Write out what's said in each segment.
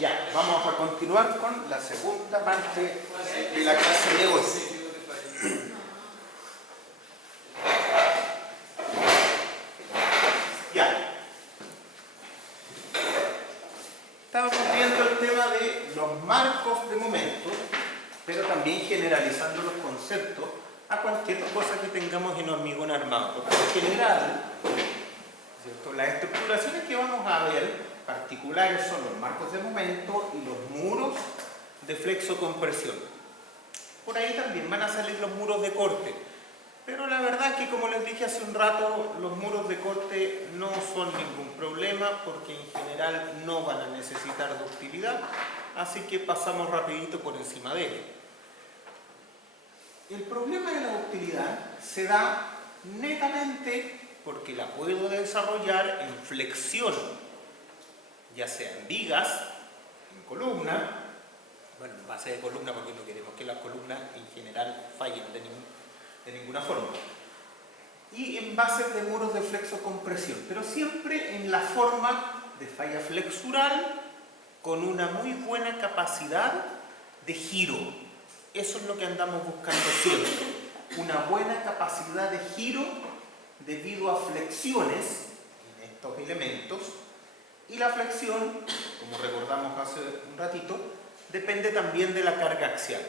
Ya, vamos a continuar con la segunda parte de la clase de hoy. Ya. Estábamos viendo el tema de los marcos de momento, pero también generalizando los conceptos a cualquier cosa que tengamos en hormigón armado. Porque en general, ¿cierto?, las estructuraciones que vamos a ver particulares son los marcos de momento y los muros de flexo-compresión. Por ahí también van a salir los muros de corte, pero la verdad es que, como les dije hace un rato, los muros de corte no son ningún problema porque en general no van a necesitar ductilidad, así que pasamos rapidito por encima de ellos. El problema de la ductilidad se da netamente porque la puedo desarrollar en flexión, ya sea en vigas, en columna, bueno, en base de columna porque no queremos que las columnas en general fallen de ninguna forma, y en bases de muros de flexo-compresión, pero siempre en la forma de falla flexural con una muy buena capacidad de giro. Eso es lo que andamos buscando siempre, una buena capacidad de giro debido a flexiones en estos elementos. Y la flexión, como recordamos hace un ratito, depende también de la carga axial.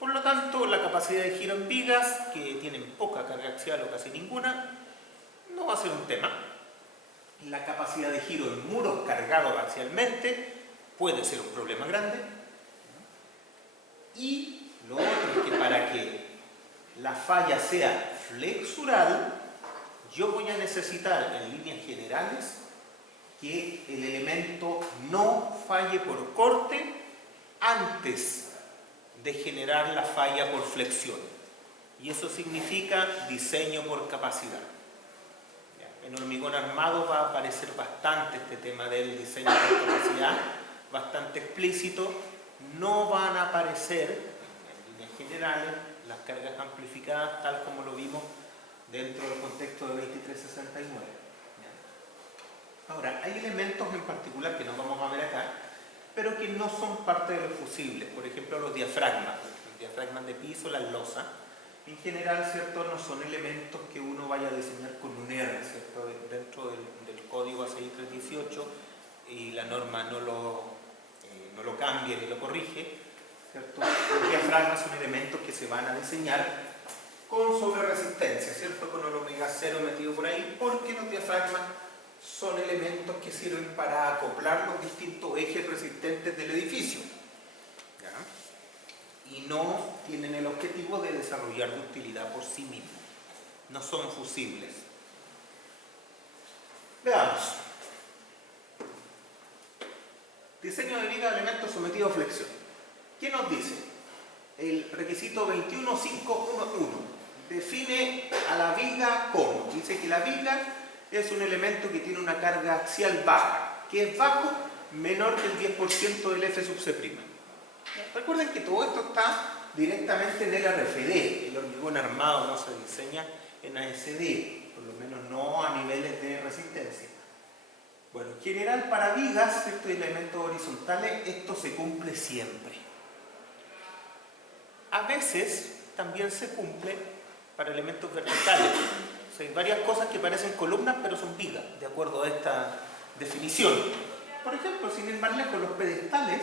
Por lo tanto, la capacidad de giro en vigas, que tienen poca carga axial o casi ninguna, no va a ser un tema. La capacidad de giro en muros cargados axialmente puede ser un problema grande. Y lo otro es que para que la falla sea flexural, yo voy a necesitar en líneas generales que el elemento no falle por corte antes de generar la falla por flexión. Y eso significa diseño por capacidad. En hormigón armado va a aparecer bastante este tema del diseño por capacidad, bastante explícito. No van a aparecer, en líneas generales, las cargas amplificadas tal como lo vimos dentro del contexto de 2369. Ahora, hay elementos en particular que no vamos a ver acá, pero que no son parte de los fusibles. Por ejemplo, los diafragmas de piso, las losas. En general, ¿cierto?, no son elementos que uno vaya a diseñar con un R, ¿cierto?, dentro del código ACI 318, y la norma no lo cambia ni lo corrige, ¿cierto? Los diafragmas son elementos que se van a diseñar con sobreresistencia, ¿cierto?, con el omega 0 metido por ahí, porque los diafragmas son elementos que sirven para acoplar los distintos ejes resistentes del edificio, ¿ya? Y no tienen el objetivo de desarrollar ductilidad por sí mismos. No son fusibles. Veamos. Diseño de viga de elementos sometidos a flexión. ¿Qué nos dice? El requisito 21511 define a la viga como. Dice que la viga es un elemento que tiene una carga axial baja, que es bajo, menor que el 10% del F sub C'. Recuerden que todo esto está directamente en el RFD. El hormigón armado no se diseña en ASD, por lo menos no a niveles de resistencia. Bueno, en general para vigas, estos elementos horizontales, esto se cumple siempre. A veces también se cumple para elementos verticales. O sea, hay varias cosas que parecen columnas, pero son vigas, de acuerdo a esta definición. Por ejemplo, sin ir más lejos, los pedestales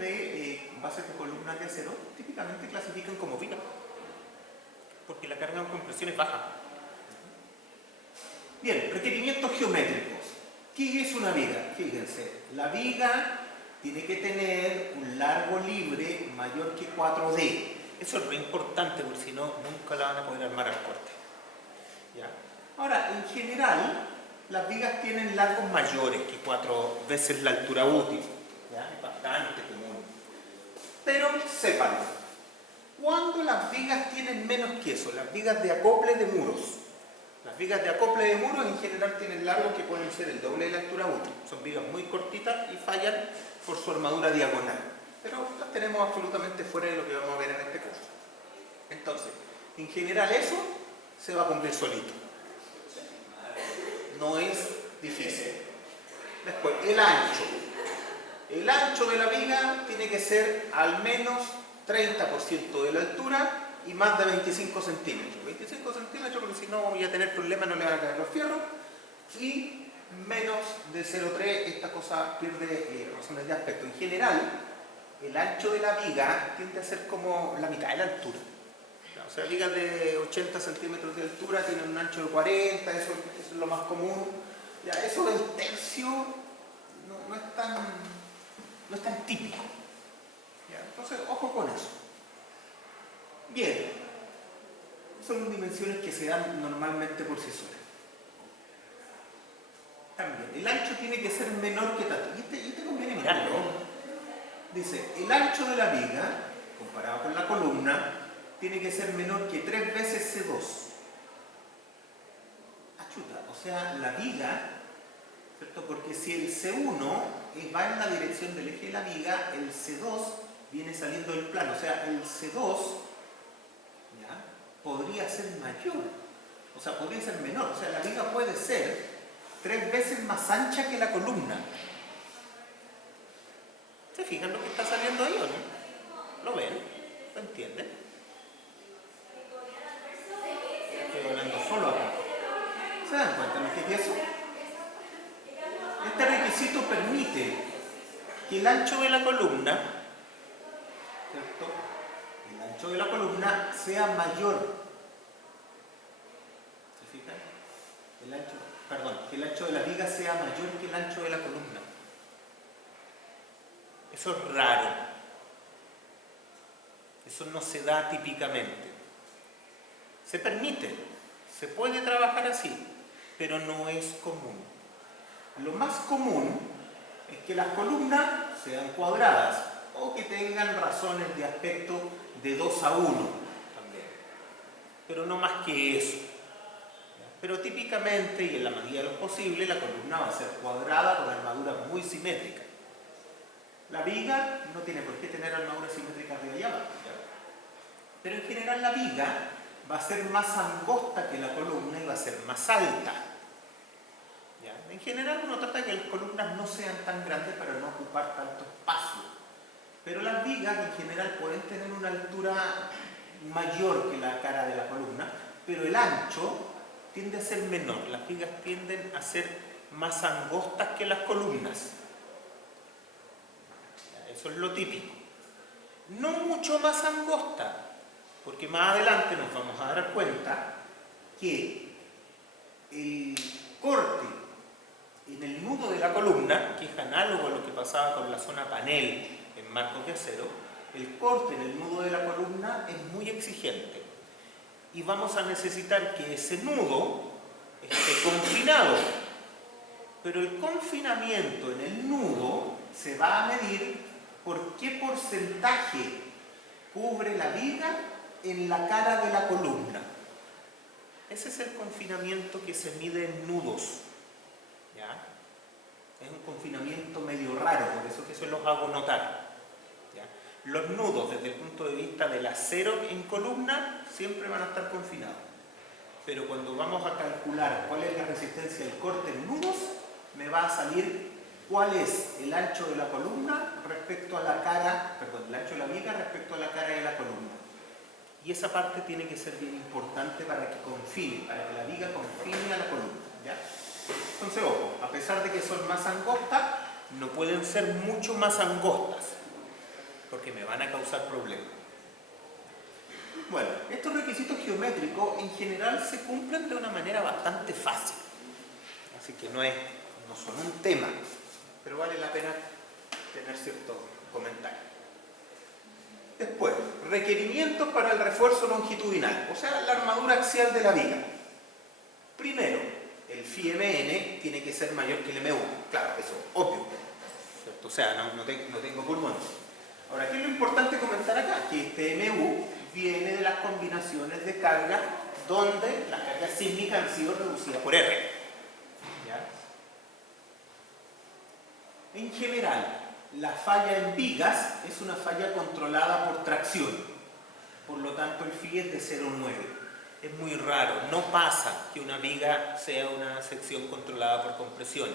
de bases de columnas de acero típicamente clasifican como vigas, porque la carga de compresión es baja. Bien, requerimientos geométricos. ¿Qué es una viga? Fíjense, la viga tiene que tener un largo libre mayor que 4D. Eso es lo importante, porque si no, nunca la van a poder armar al corte. ¿Ya? Ahora, en general, las vigas tienen largos mayores que 4 veces la altura útil. ¿Ya? Es bastante común. Pero sépanlo, cuando las vigas tienen menos que eso, las vigas de acople de muros. Las vigas de acople de muros en general tienen largos que pueden ser el doble de la altura útil. Son vigas muy cortitas y fallan por su armadura diagonal. Pero las tenemos absolutamente fuera de lo que vamos a ver en este curso. Entonces, en general eso se va a cumplir solito. No es difícil. Después, el ancho. el ancho de la viga tiene que ser al menos 30% de la altura y más de 25 centímetros. 25 centímetros porque si no voy a tener problemas, no le van a caer los fierros. Y menos de 0,3, esta cosa pierde razones de aspecto. En general, el ancho de la viga tiende a ser como la mitad de la altura. O sea, vigas de 80 centímetros de altura tienen un ancho de 40, eso es lo más común. Ya, eso del tercio no es tan típico. ¿Ya? Entonces, ojo con eso. Bien, son dimensiones que se dan normalmente por sí solas. También, el ancho tiene que ser menor que tanto. Y este conviene mirarlo. Dice, el ancho de la viga, comparado con la columna, tiene que ser menor que 3 veces C2. Achuta, o sea, la viga, ¿cierto? Porque si el C1 va en la dirección del eje de la viga, el C2 viene saliendo del plano. O sea, el C2 ¿ya? Podría ser mayor. O sea, podría ser menor. O sea, la viga puede ser 3 veces más ancha que la columna. ¿Se fijan lo que está saliendo ahí o no? ¿Lo ven? ¿Lo entienden? Estoy hablando solo acá. ¿Se dan cuenta lo que es eso? Este requisito permite que el ancho de la columna, ¿cierto? El ancho de la columna sea mayor. ¿Se fijan? Que el ancho de la viga sea mayor que el ancho de la columna. Eso es raro. Eso no se da típicamente. Se permite, se puede trabajar así, pero no es común. Lo más común es que las columnas sean cuadradas o que tengan razones de aspecto de 2 a 1 también. Pero no más que eso. Pero típicamente y en la medida de lo posible la columna va a ser cuadrada con armaduras muy simétricas. La viga no tiene por qué tener armaduras simétricas arriba y abajo. Pero en general la viga va a ser más angosta que la columna y va a ser más alta. ¿Ya? En general uno trata de que las columnas no sean tan grandes para no ocupar tanto espacio. Pero las vigas en general pueden tener una altura mayor que la cara de la columna, pero el ancho tiende a ser menor. Las vigas tienden a ser más angostas que las columnas. Eso es lo típico. No mucho más angosta, porque más adelante nos vamos a dar cuenta que el corte en el nudo de la columna, que es análogo a lo que pasaba con la zona panel en marcos de acero, el corte en el nudo de la columna es muy exigente. Y vamos a necesitar que ese nudo esté confinado. Pero el confinamiento en el nudo se va a medir por qué porcentaje cubre la viga en la cara de la columna. Ese es el confinamiento que se mide en nudos. ¿Ya? Es un confinamiento medio raro, por eso que se los hago notar. ¿Ya? Los nudos, desde el punto de vista del acero en columna, siempre van a estar confinados. Pero cuando vamos a calcular cuál es la resistencia del corte en nudos, me va a salir cuál es el ancho de la columna respecto a la cara, perdón, el ancho de la viga respecto a la cara de la columna. Y esa parte tiene que ser bien importante para que confine, para que la viga confine a la columna. ¿Ya? Entonces, ojo, a pesar de que son más angostas, no pueden ser mucho más angostas, porque me van a causar problemas. Bueno, estos requisitos geométricos en general se cumplen de una manera bastante fácil. Así que no son un tema, pero vale la pena tener ciertos comentarios. Después, requerimientos para el refuerzo longitudinal, o sea, la armadura axial de la viga. Primero, el φMN tiene que ser mayor que el MU. Claro, eso es obvio, ¿cierto? O sea, no tengo pulmón. Ahora, ¿qué es lo importante comentar acá? Que este MU viene de las combinaciones de carga donde las cargas sísmicas han sido reducidas por R. ¿Ya? En general, la falla en vigas es una falla controlada por tracción. Por lo tanto, el Φ es de 0,9. Es muy raro, no pasa que una viga sea una sección controlada por compresiones.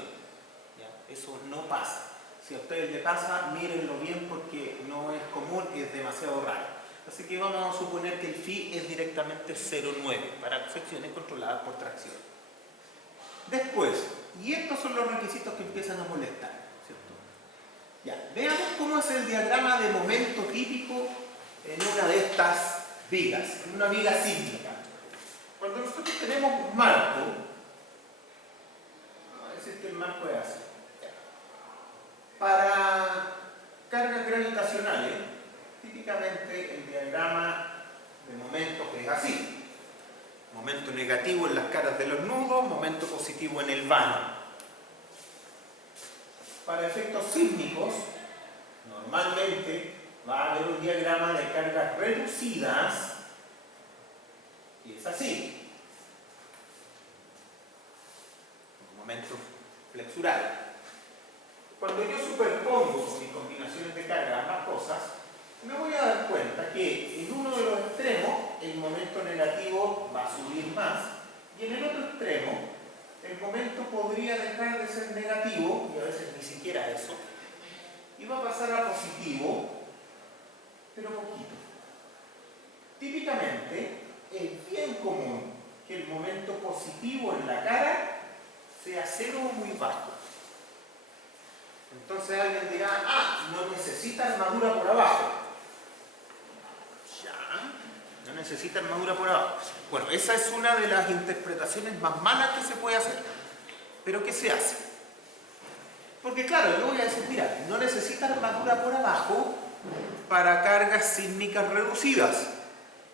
¿Ya? Eso no pasa. Si a ustedes les pasa, mírenlo bien porque no es común y es demasiado raro. Así que vamos a suponer que el phi es directamente 0,9 para secciones controladas por tracción. Después, y estos son los requisitos que empiezan a molestar, ¿cierto? Ya, veamos cómo es el diagrama de momento típico en una de estas vigas, en una viga sísmica. Cuando nosotros tenemos un marco, vamos a decir que el marco es así. Para cargas gravitacionales, típicamente el diagrama de momentos es así. Momento negativo en las caras de los nudos, momento positivo en el vano. Para efectos sísmicos, normalmente va a haber un diagrama de cargas reducidas y es así. Un momento flexural. Cuando yo superpongo con mis combinaciones de carga ambas cosas, me voy a dar cuenta que en uno de los extremos el momento negativo va a subir más y en el otro extremo el momento podría dejar de ser negativo, y a veces ni siquiera eso, y va a pasar a positivo, pero poquito. Típicamente es bien común que el momento positivo en la cara sea cero o muy bajo. Entonces alguien dirá, no necesita armadura por abajo. Ya, no necesita armadura por abajo. Bueno, esa es una de las interpretaciones más malas que se puede hacer. Pero ¿qué se hace? Porque claro, yo voy a decir, mira, no necesita armadura por abajo para cargas sísmicas reducidas,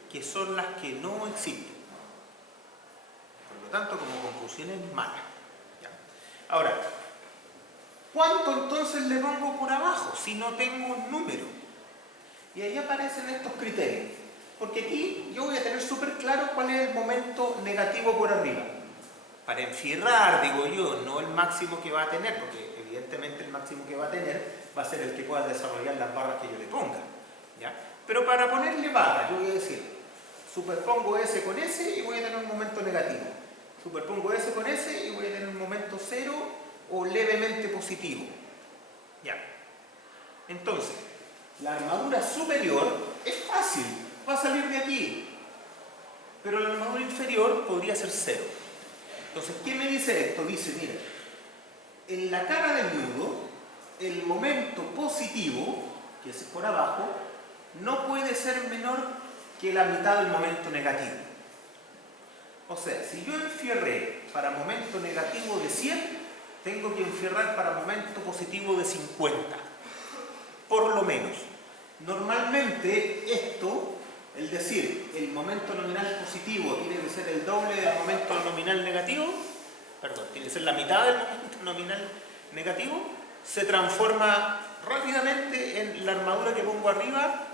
que son las que no existen. Por lo tanto, como conclusión es mala. Ya. Ahora, ¿cuánto entonces le pongo por abajo si no tengo un número? Y ahí aparecen estos criterios. Porque aquí yo voy a tener súper claro cuál es el momento negativo por arriba. Para enfierrar, digo yo, no el máximo que va a tener, porque evidentemente el máximo que va a tener va a ser el que pueda desarrollar las barras que yo le ponga. ¿Ya? Pero para ponerle barra, yo voy a decir, superpongo S con S y voy a tener un momento negativo. Superpongo S con S y voy a tener un momento cero o levemente positivo. Ya. Entonces, la armadura superior es fácil, va a salir de aquí. Pero la armadura inferior podría ser cero. Entonces, ¿qué me dice esto? Dice, mira, en la cara del nudo, el momento positivo, que es por abajo, no puede ser menor que la mitad del momento negativo. O sea, si yo enfierré para momento negativo de 100, tengo que enfierrar para momento positivo de 50, por lo menos. Normalmente esto, es decir, el momento nominal positivo tiene que ser el doble del momento nominal negativo, perdón, tiene que ser la mitad del momento nominal negativo, se transforma rápidamente en la armadura que pongo arriba,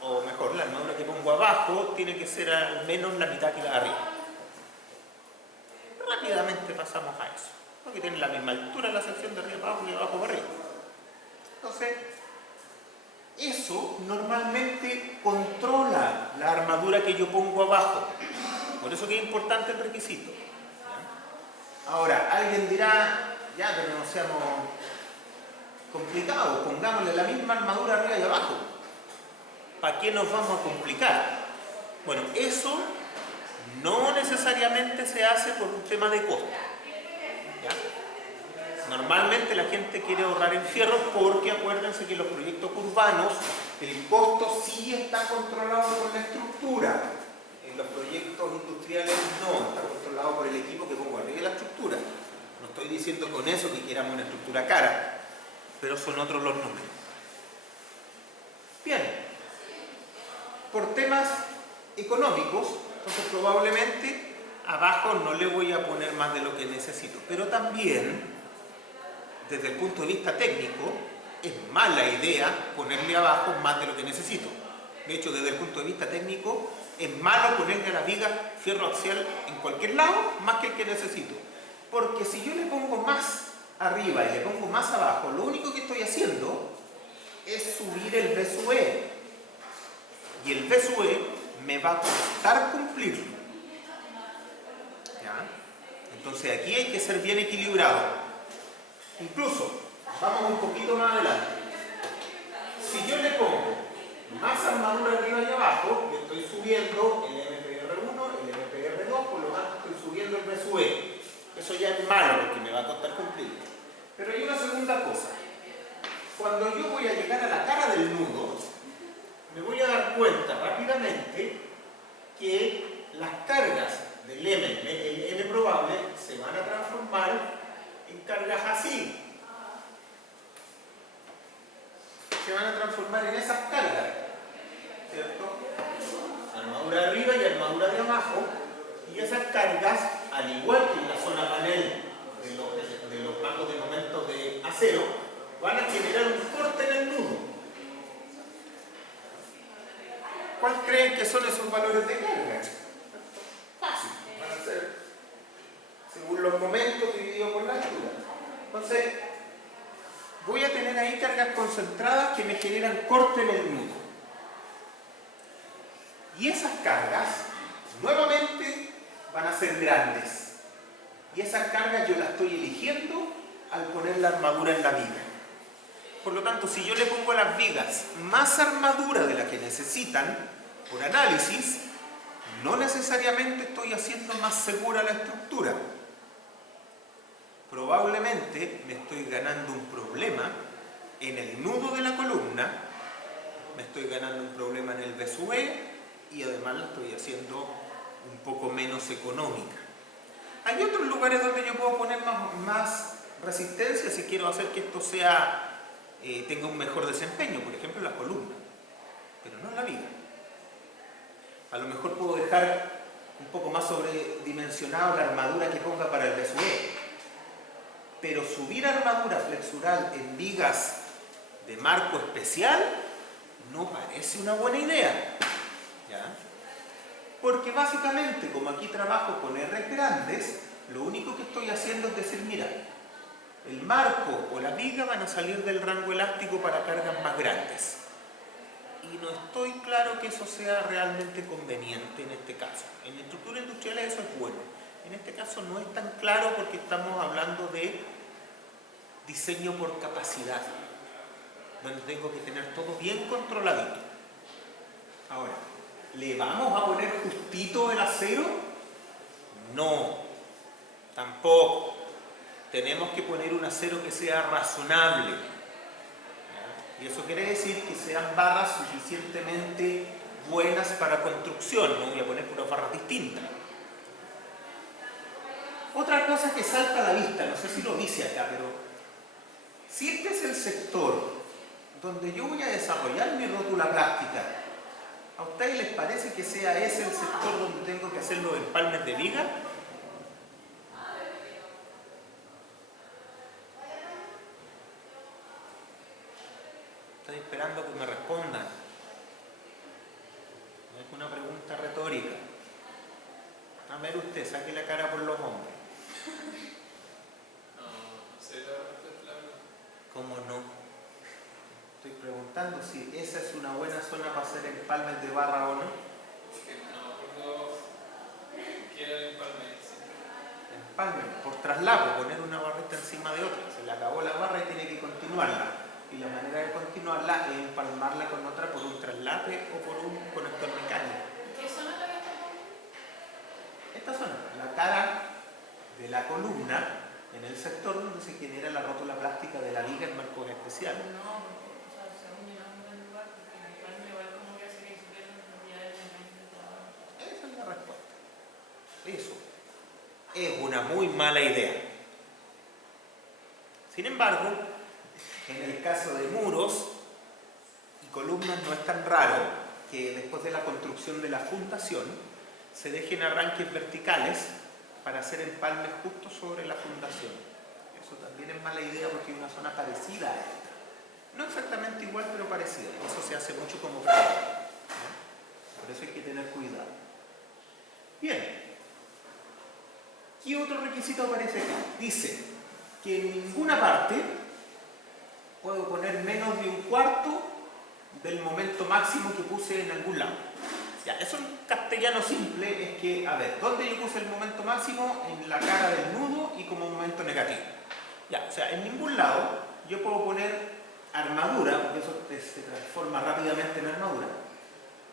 o mejor, la armadura que pongo abajo tiene que ser al menos la mitad que la de arriba. Rápidamente pasamos a eso, porque tiene la misma altura la sección de arriba para abajo y de abajo para arriba. Entonces, eso normalmente controla la armadura que yo pongo abajo. Por eso que es importante el requisito. ¿Ya? Ahora, alguien dirá, ya, pero no seamos complicados, pongámosle la misma armadura arriba y abajo. ¿Para qué nos vamos a complicar? Bueno, eso no necesariamente se hace por un tema de costo. ¿Ya? Normalmente la gente quiere ahorrar en fierro porque acuérdense que en los proyectos urbanos el costo sí está controlado por la estructura. En los proyectos industriales no, está controlado por el equipo que pongo arriba de la estructura. No estoy diciendo con eso que queramos una estructura cara, pero son otros los números. Bien, por temas económicos, entonces probablemente abajo no le voy a poner más de lo que necesito, pero también desde el punto de vista técnico es mala idea ponerle abajo más de lo que necesito. De hecho, desde el punto de vista técnico es malo ponerle a la viga fierro axial en cualquier lado más que el que necesito, porque si yo le pongo más arriba y le pongo más abajo, lo único que estoy haciendo es subir el B sub E, y el B sub E me va a costar cumplirlo. ¿Ya? Entonces aquí hay que ser bien equilibrado. Incluso Vamos un poquito más adelante. Si yo le pongo más armadura arriba y abajo, le estoy subiendo el MPR1, el MPR2, por lo tanto estoy subiendo el B sub E. Eso ya es malo porque me va a costar cumplir. Pero hay una segunda cosa. Cuando yo voy a llegar a la cara del nudo, me voy a dar cuenta rápidamente que las cargas del el M probable se van a transformar en cargas así. Se van a transformar en esas cargas, ¿cierto? Armadura de arriba y armadura de abajo, y esas cargas, al igual que en la zona panel de los bancos de momentos de acero, van a generar un corte en el nudo. ¿Cuál creen que son esos valores de carga? Fácil, van a ser según los momentos divididos por la altura. Entonces, voy a tener ahí cargas concentradas que me generan corte en el nudo. Y esas cargas, nuevamente, van a ser grandes. Y esas cargas yo las estoy eligiendo al poner la armadura en la viga. Por lo tanto, si yo le pongo a las vigas más armadura de la que necesitan, por análisis, no necesariamente estoy haciendo más segura la estructura. Probablemente me estoy ganando un problema en el nudo de la columna, me estoy ganando un problema en el B sub E y además la estoy haciendo un poco menos económica. Hay otros lugares donde yo puedo poner más resistencia si quiero hacer que esto tenga un mejor desempeño, por ejemplo en la columna, pero no en la viga. A lo mejor puedo dejar un poco más sobredimensionado la armadura que ponga para el B sub E. Pero subir armadura flexural en vigas de marco especial no parece una buena idea. ¿Ya? Porque básicamente, como aquí trabajo con R grandes, lo único que estoy haciendo es decir, mira, el marco o la viga van a salir del rango elástico para cargas más grandes. Y no estoy claro que eso sea realmente conveniente en este caso. En estructura industrial eso es bueno. En este caso no es tan claro porque estamos hablando de diseño por capacidad, donde tengo que tener todo bien controladito. Ahora, ¿le vamos a poner justito el acero? No, tampoco. Tenemos que poner un acero que sea razonable. ¿Ya? Y eso quiere decir que sean barras suficientemente buenas para construcción. No voy a poner puras barras distintas. Otra cosa que salta a la vista, no sé si lo dice acá, pero si este es el sector donde yo voy a desarrollar mi rótula plástica, ¿a ustedes les parece que sea ese el sector donde tengo que hacer los empalmes de viga? Estoy esperando que me respondan. No es una pregunta retórica. A ver usted, saque la cara por los hombres. No sé la respuesta. ¿Cómo no? Estoy preguntando si esa es una buena zona para hacer empalmes de barra o no. No me acuerdo qué era el empalme. Empalme, por traslado, poner una barrita encima de otra. Se le acabó la barra y tiene que continuarla. Y la manera de continuarla es empalmarla con otra por un traslape o por un conector mecánico. ¿Qué zona la que está? Esta zona, la cara de la columna, en el sector donde se genera la rótula plástica de la viga en marcos especiales. No, o sea, según yo no es un buen lugar, porque en el plan igual como que hace que supieran las propiedades del maíz de trabajo. Esa es la respuesta. Eso es una muy mala idea. Sin embargo, en el caso de muros y columnas no es tan raro que después de la construcción de la fundación se dejen arranques verticales para hacer empalmes justo sobre la fundación. Eso también es mala idea porque es una zona parecida a esta. No exactamente igual, pero parecida. Eso se hace mucho como práctica. Por eso hay que tener cuidado. Bien. ¿Qué otro requisito aparece acá? Dice que en ninguna parte puedo poner menos de un cuarto del momento máximo que puse en algún lado. Ya, eso en castellano simple es que, a ver, ¿dónde yo puse el momento máximo? En la cara del nudo y como momento negativo. Ya, o sea, en ningún lado yo puedo poner armadura, porque eso se transforma rápidamente en armadura.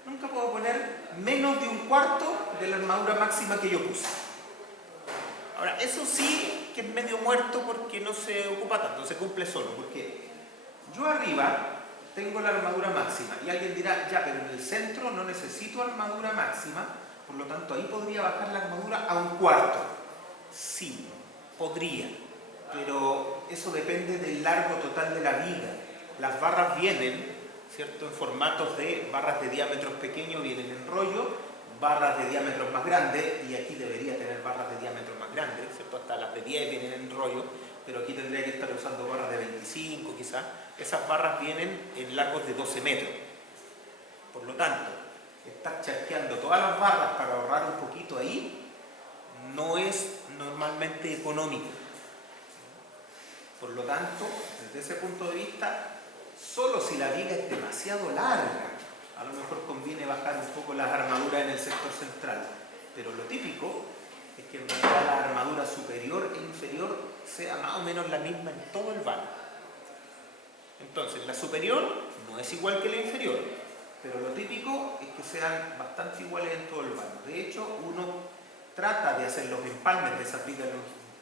Nunca puedo poner menos de un cuarto de la armadura máxima que yo puse. Ahora, eso sí que es medio muerto porque no se ocupa tanto, se cumple solo, porque yo arriba tengo la armadura máxima y alguien dirá, ya, pero en el centro no necesito armadura máxima, por lo tanto ahí podría bajar la armadura a un cuarto. Sí, podría, pero eso depende del largo total de la viga. Las barras vienen, ¿cierto?, en formatos de barras de diámetros pequeños, vienen en rollo, barras de diámetros más grandes, y aquí debería tener barras de diámetros más grandes, ¿cierto? Hasta las de 10 vienen en rollo, pero aquí tendría que estar usando barras de 25 quizás. Esas barras vienen en largos de 12 metros. Por lo tanto, estar chasqueando todas las barras para ahorrar un poquito ahí no es normalmente económico. Por lo tanto, desde ese punto de vista, solo si la viga es demasiado larga, a lo mejor conviene bajar un poco las armaduras en el sector central. Pero lo típico es que en realidad la armadura superior e inferior sea más o menos la misma en todo el vano. Entonces, la superior no es igual que la inferior, pero lo típico es que sean bastante iguales en todo el vano. De hecho, uno trata de hacer los empalmes de esas vigas,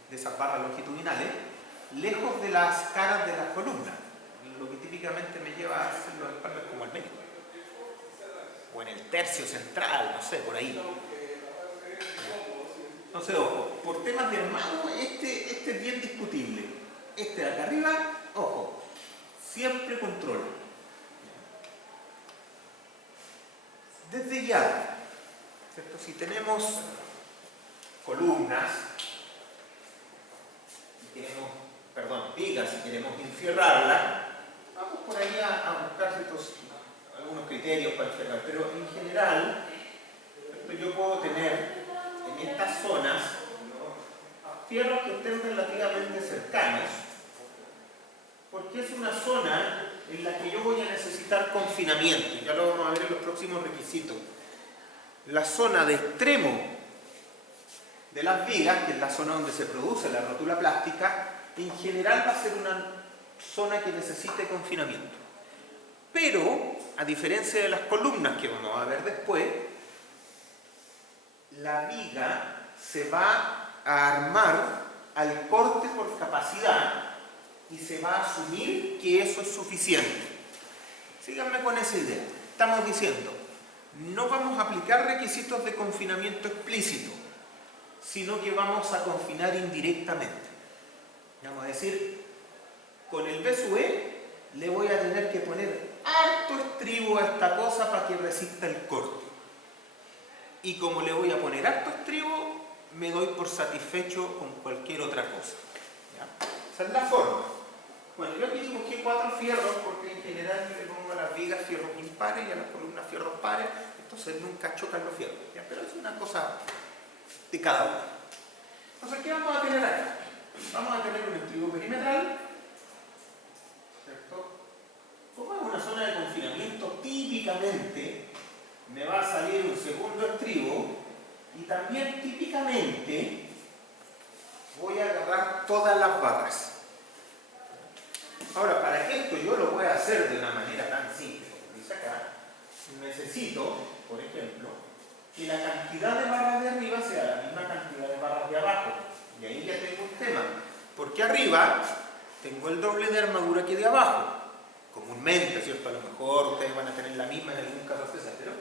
de esas barras longitudinales lejos de las caras de las columnas, lo que típicamente me lleva a hacer los empalmes como al medio o en el tercio central, no sé, por ahí. Entonces, ojo, por temas de armado, este es bien discutible. Este de acá arriba, ojo, siempre control. Desde ya, ¿cierto? Si tenemos columnas, vigas, si queremos enfierrarla, vamos por ahí a buscar algunos criterios para enfierrar, pero en general, ¿cierto?, yo puedo tener en estas zonas fierros que estén relativamente cercanos, porque es una zona en la que yo voy a necesitar confinamiento, ya lo vamos a ver en los próximos requisitos. La zona de extremo de las vigas, que es la zona donde se produce la rótula plástica, en general va a ser una zona que necesite confinamiento. Pero, a diferencia de las columnas que vamos a ver después, la viga se va a armar al corte por capacidad y se va a asumir que eso es suficiente. Síganme con esa idea. Estamos diciendo, no vamos a aplicar requisitos de confinamiento explícito, sino que vamos a confinar indirectamente. Vamos a decir, con el B sub E le voy a tener que poner harto estribo a esta cosa para que resista el corte. Y como le voy a poner harto estribo, me doy por satisfecho con cualquier otra cosa. ¿Ya? Esa es la forma. Bueno, yo aquí dibujé 4 fierros porque en general yo le pongo a las vigas fierros impares y a las columnas fierros pares, entonces nunca chocan los fierros. ¿Ya? Pero es una cosa de cada uno. Entonces, ¿qué vamos a tener acá? Vamos a tener un estribo perimetral, ¿cierto? Como es una zona de confinamiento, típicamente me va a salir un segundo estribo y también típicamente voy a agarrar todas las barras. Ahora, para que esto yo lo pueda hacer de una manera tan simple como dice acá, necesito, por ejemplo, que la cantidad de barras de arriba sea la misma cantidad de barras de abajo. Y ahí ya tengo un tema, porque arriba tengo el doble de armadura que de abajo. Comúnmente, ¿cierto? A lo mejor ustedes van a tener la misma en algún caso especial, pero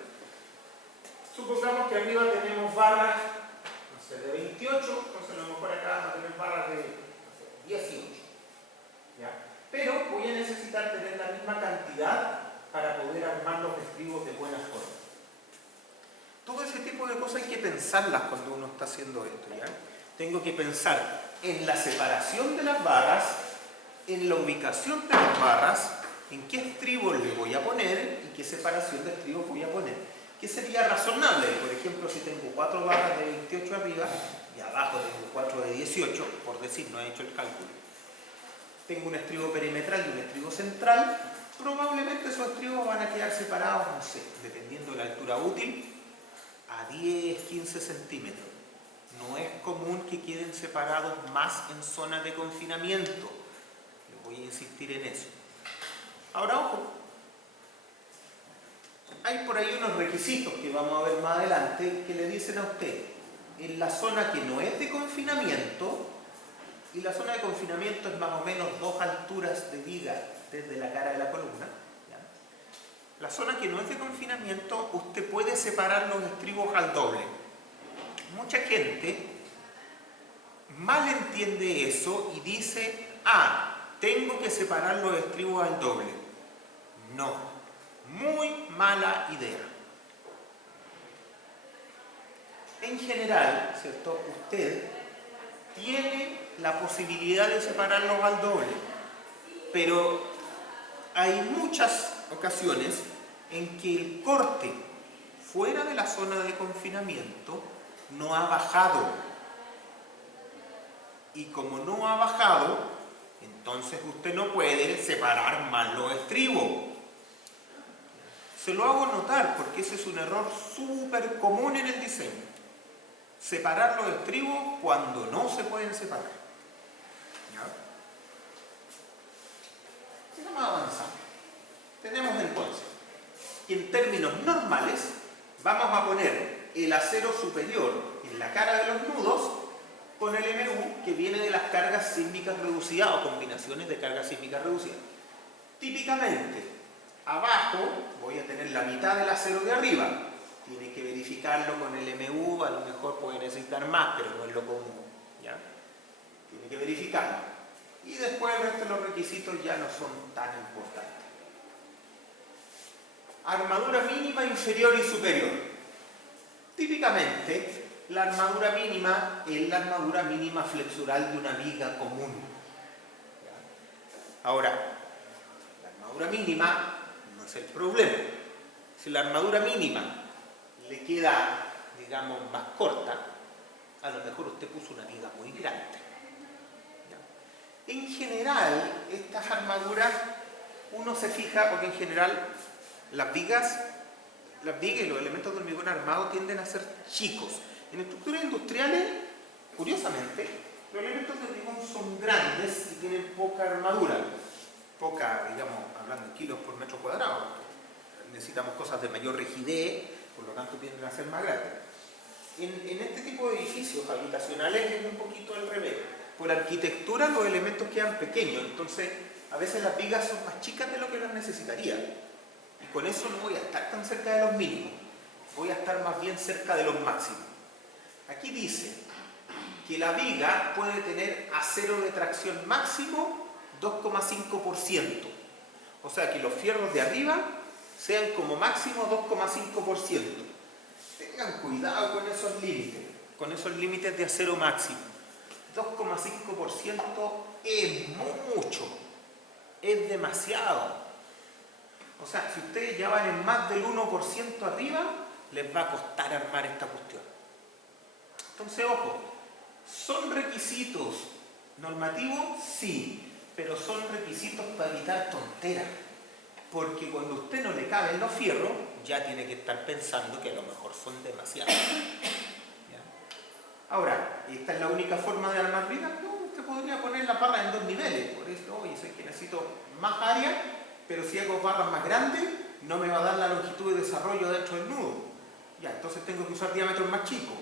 supongamos que arriba tenemos barras, no sé, de 28, entonces a lo mejor acá vamos a tener barras de, no sé, 18. ¿Ya? Pero voy a necesitar tener la misma cantidad para poder armar los estribos de buena forma. Todo ese tipo de cosas hay que pensarlas cuando uno está haciendo esto, ¿ya? Tengo que pensar en la separación de las barras, en la ubicación de las barras, en qué estribos le voy a poner y qué separación de estribos voy a poner. ¿Qué sería razonable? Por ejemplo, si tengo 4 barras de 28 arriba y abajo tengo 4 de 18, por decir, no he hecho el cálculo. Tengo un estribo perimetral y un estribo central, probablemente esos estribos van a quedar separados, no sé, dependiendo de la altura útil, a 10, 15 centímetros. No es común que queden separados más en zonas de confinamiento. Les voy voy a insistir en eso. Ahora, ojo, hay por ahí unos requisitos que vamos a ver más adelante que le dicen a usted, en la zona que no es de confinamiento, y la zona de confinamiento es más o menos 2 alturas de viga desde la cara de la columna, ¿ya? La zona que no es de confinamiento, usted puede separar los estribos al doble. Mucha gente mal entiende eso y dice, tengo que separar los estribos al doble. No, muy mala idea. En general, ¿cierto? Usted tiene la posibilidad de separarlos al doble, pero hay muchas ocasiones en que el corte fuera de la zona de confinamiento no ha bajado. Y como no ha bajado, entonces usted no puede separar más los estribos. Se lo hago notar porque ese es un error súper común en el diseño. Separar los estribos cuando no se pueden separar. ¿Ya? Sigamos avanzando. Tenemos entonces que en términos normales vamos a poner el acero superior en la cara de los nudos con el MU que viene de las cargas sísmicas reducidas o combinaciones de cargas sísmicas reducidas. Típicamente, abajo voy a tener la mitad del acero de arriba. Tiene que verificarlo con el MU, a lo mejor puede necesitar más, pero no es lo común, ¿ya? Tiene que verificarlo. Y después el resto de los requisitos ya no son tan importantes. Armadura mínima, inferior y superior. Típicamente, la armadura mínima es la armadura mínima flexural de una viga común. ¿Ya? Ahora, la armadura mínima no es el problema. Si la armadura mínima le queda, digamos, más corta, a lo mejor usted puso una viga muy grande. ¿Ya? En general, estas armaduras, uno se fija, porque en general las vigas y los elementos de hormigón armado tienden a ser chicos. En estructuras industriales, curiosamente, los elementos de hormigón son grandes y tienen poca armadura. Poca, digamos, hablando en kilos por metro cuadrado. Necesitamos cosas de mayor rigidez, por lo tanto tienden a ser más grandes. En este tipo de edificios habitacionales es un poquito al revés. Por arquitectura los elementos quedan pequeños, entonces a veces las vigas son más chicas de lo que las necesitaría. Y con eso no voy a estar tan cerca de los mínimos, voy a estar más bien cerca de los máximos. Aquí dice que la viga puede tener acero de tracción máximo 2,5%. O sea que los fierros de arriba sean como máximo 2,5%. Tengan cuidado con esos límites de acero máximo. 2,5% es mucho, es demasiado. O sea, si ustedes ya van en más del 1% arriba, les va a costar armar esta cuestión. Entonces, ojo, ¿son requisitos normativos? Sí, pero son requisitos para evitar tonteras. Porque cuando a usted no le caben los fierros, ya tiene que estar pensando que a lo mejor son demasiados. ¿Ya? Ahora, ¿esta es la única forma de armar vigas? No, usted podría poner la barra en 2 niveles. Por eso, oye, sé que necesito más área, pero si hago barras más grandes, no me va a dar la longitud de desarrollo dentro del nudo. Ya, entonces tengo que usar diámetros más chicos.